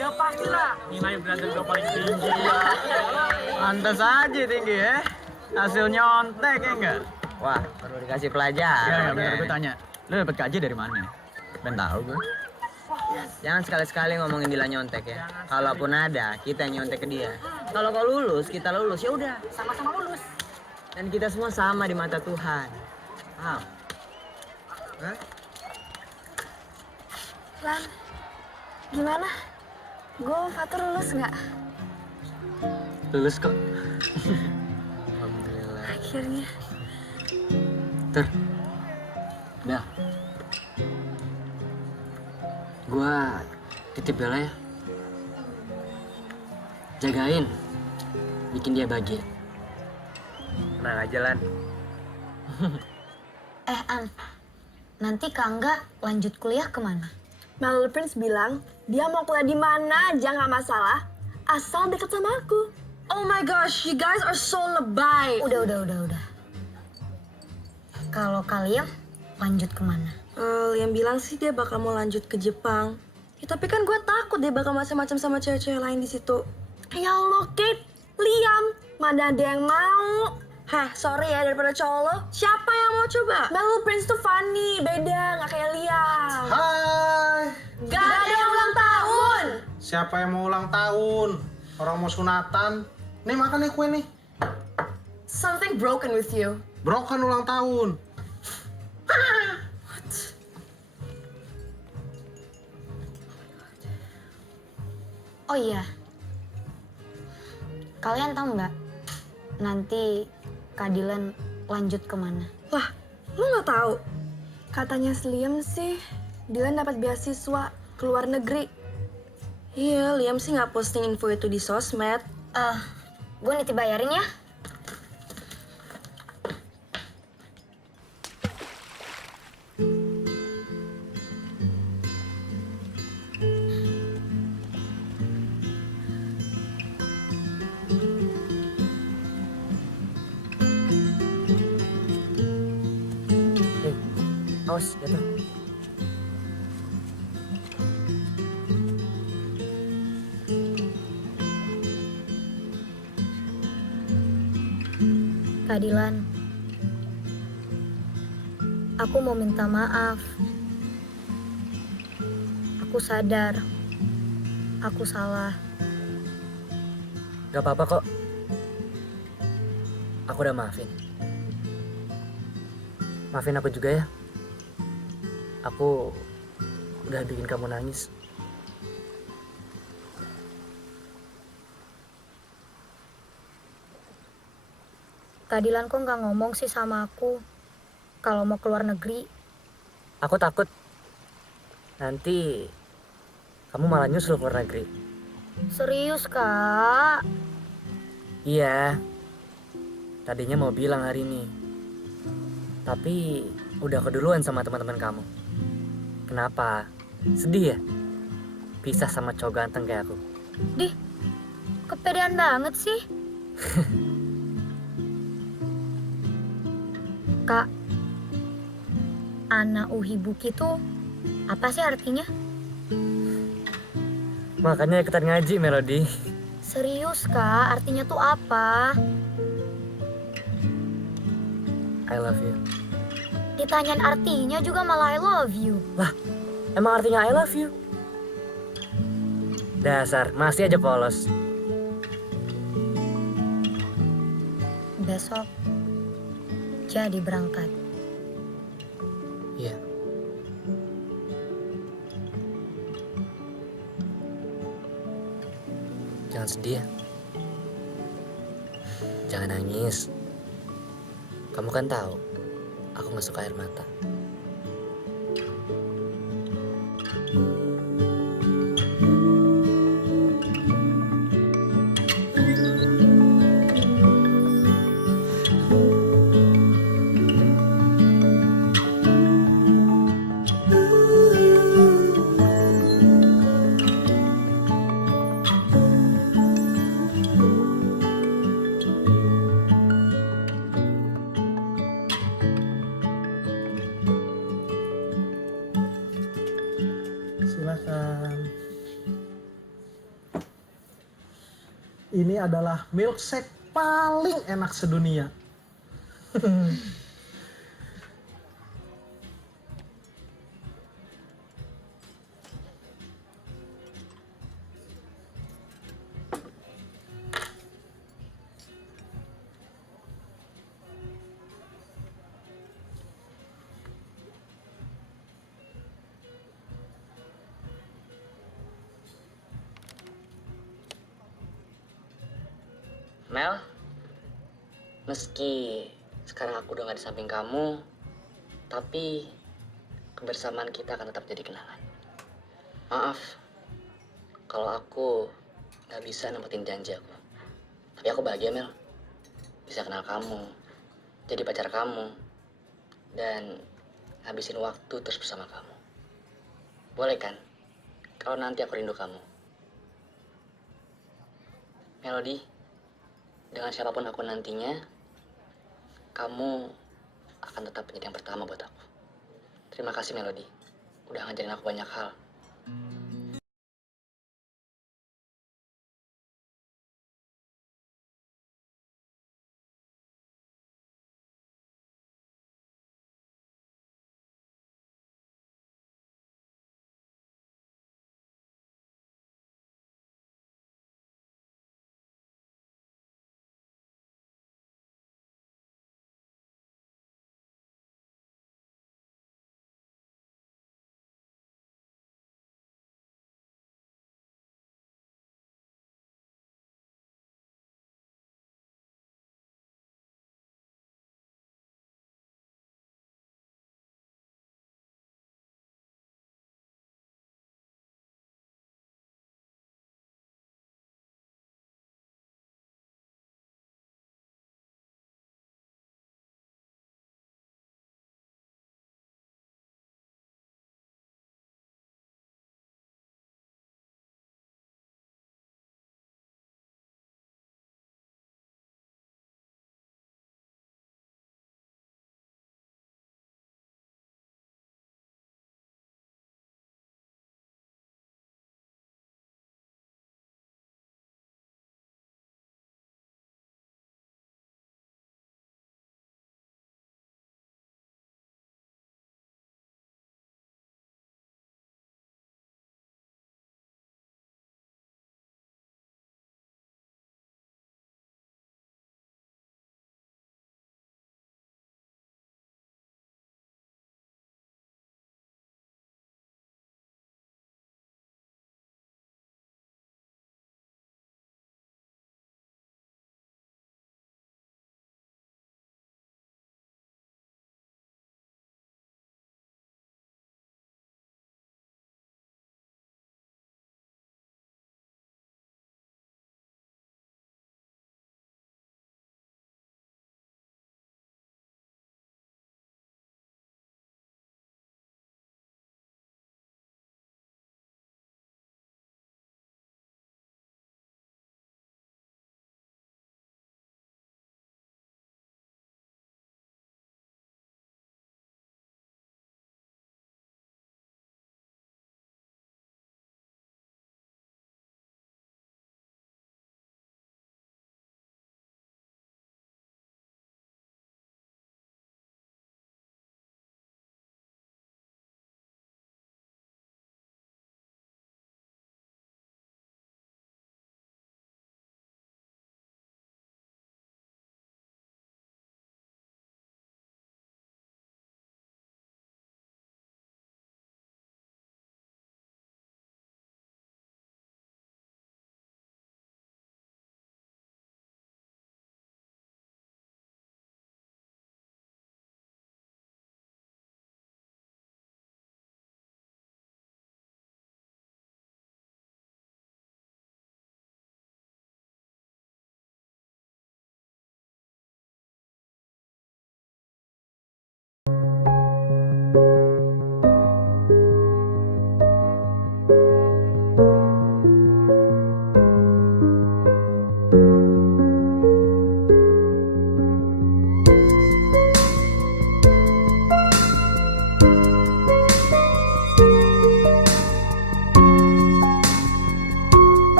Ya pastilah. Nilai belajar gue paling tinggi. Pantas aja tinggi ya. Hasil nyontek ya enggak? Wah, perlu dikasih pelajaran. Ya, bener gue tanya. Lu dapet KJ dari mana? Ben tahu gue. Jangan sekali-sekali ngomongin Dilan nyontek ya. Kalaupun ada, kita yang nyontek ke dia. Kalau kau lulus, kita lulus. Ya udah, sama-sama lulus. Dan kita semua sama di mata Tuhan. Paham? Hah? Lan, gimana? Gue Fatur lulus nggak? Lulus kok. Alhamdulillah. Akhirnya. Ter. Bel. Gua titip Bella ya. Jagain. Bikin dia bahagia. Tenang aja, Lan. An, nanti Kak Angga lanjut kuliah kemana? Little Prince bilang dia mau kuliah di mana aja nggak masalah, asal deket sama aku. Oh my gosh, you guys are so lebay. Udah. Kalau kalian lanjut kemana? Liam bilang sih dia bakal mau lanjut ke Jepang. Ya, tapi kan gue takut dia bakal macam-macam sama cewek-cewek lain di situ. Ya Allah, Kate, Liam, mana ada yang mau? Hah, sorry ya daripada cowok lo. Siapa yang mau coba? Little Prince tuh funny, beda, nggak kayak Liam. Hai. Gak ada yang ulang tahun. Siapa yang mau ulang tahun? Orang mau sunatan. Nih makan nih kue nih. Something broken with you. Broken ulang tahun. Oh iya, kalian tahu nggak nanti Kak Dylan lanjut kemana? Wah, lu nggak tahu? Katanya Liam sih, Dylan dapat beasiswa ke luar negeri. Iya, Liam sih nggak posting info itu di sosmed. Gue nanti bayarin ya. Awas, jatuh. Kak Dylan, aku mau minta maaf. Aku sadar, aku salah. Gak apa-apa kok. Aku udah maafin. Maafin aku juga ya. Aku udah bikin kamu nangis. Kak Dylan kok nggak ngomong sih sama aku kalau mau keluar negeri? Aku takut nanti kamu malah nyusul keluar negeri. Serius, Kak? Iya. Tadinya mau bilang hari ini, tapi udah keduluan sama teman-teman kamu. Kenapa? Sedih ya? Pisah sama cowok ganteng kayak aku. Dih, kepedean banget sih. Kak, Ana Uhibuki tuh apa sih artinya? Makanya ikutan ngaji, Melody. Serius Kak, artinya tuh apa? I love you. Ditanyain artinya juga malah I love you. Lah, emang artinya I love you? Dasar, masih aja polos. Besok jadi berangkat. Iya. Jangan sedih ya. Jangan nangis. Kamu kan tahu, aku nggak suka air mata. Silakan. Ini adalah milkshake paling enak sedunia. Mel, meski sekarang aku udah gak di samping kamu, tapi kebersamaan kita akan tetap jadi kenangan. Maaf, kalau aku gak bisa nempatin janji aku. Tapi aku bahagia, Mel. Bisa kenal kamu, jadi pacar kamu, dan habisin waktu terus bersama kamu. Boleh kan? Kalau nanti aku rindu kamu. Melody, dengan siapapun aku nantinya, kamu akan tetap menjadi yang pertama buat aku. Terima kasih Melody, udah ngajarin aku banyak hal.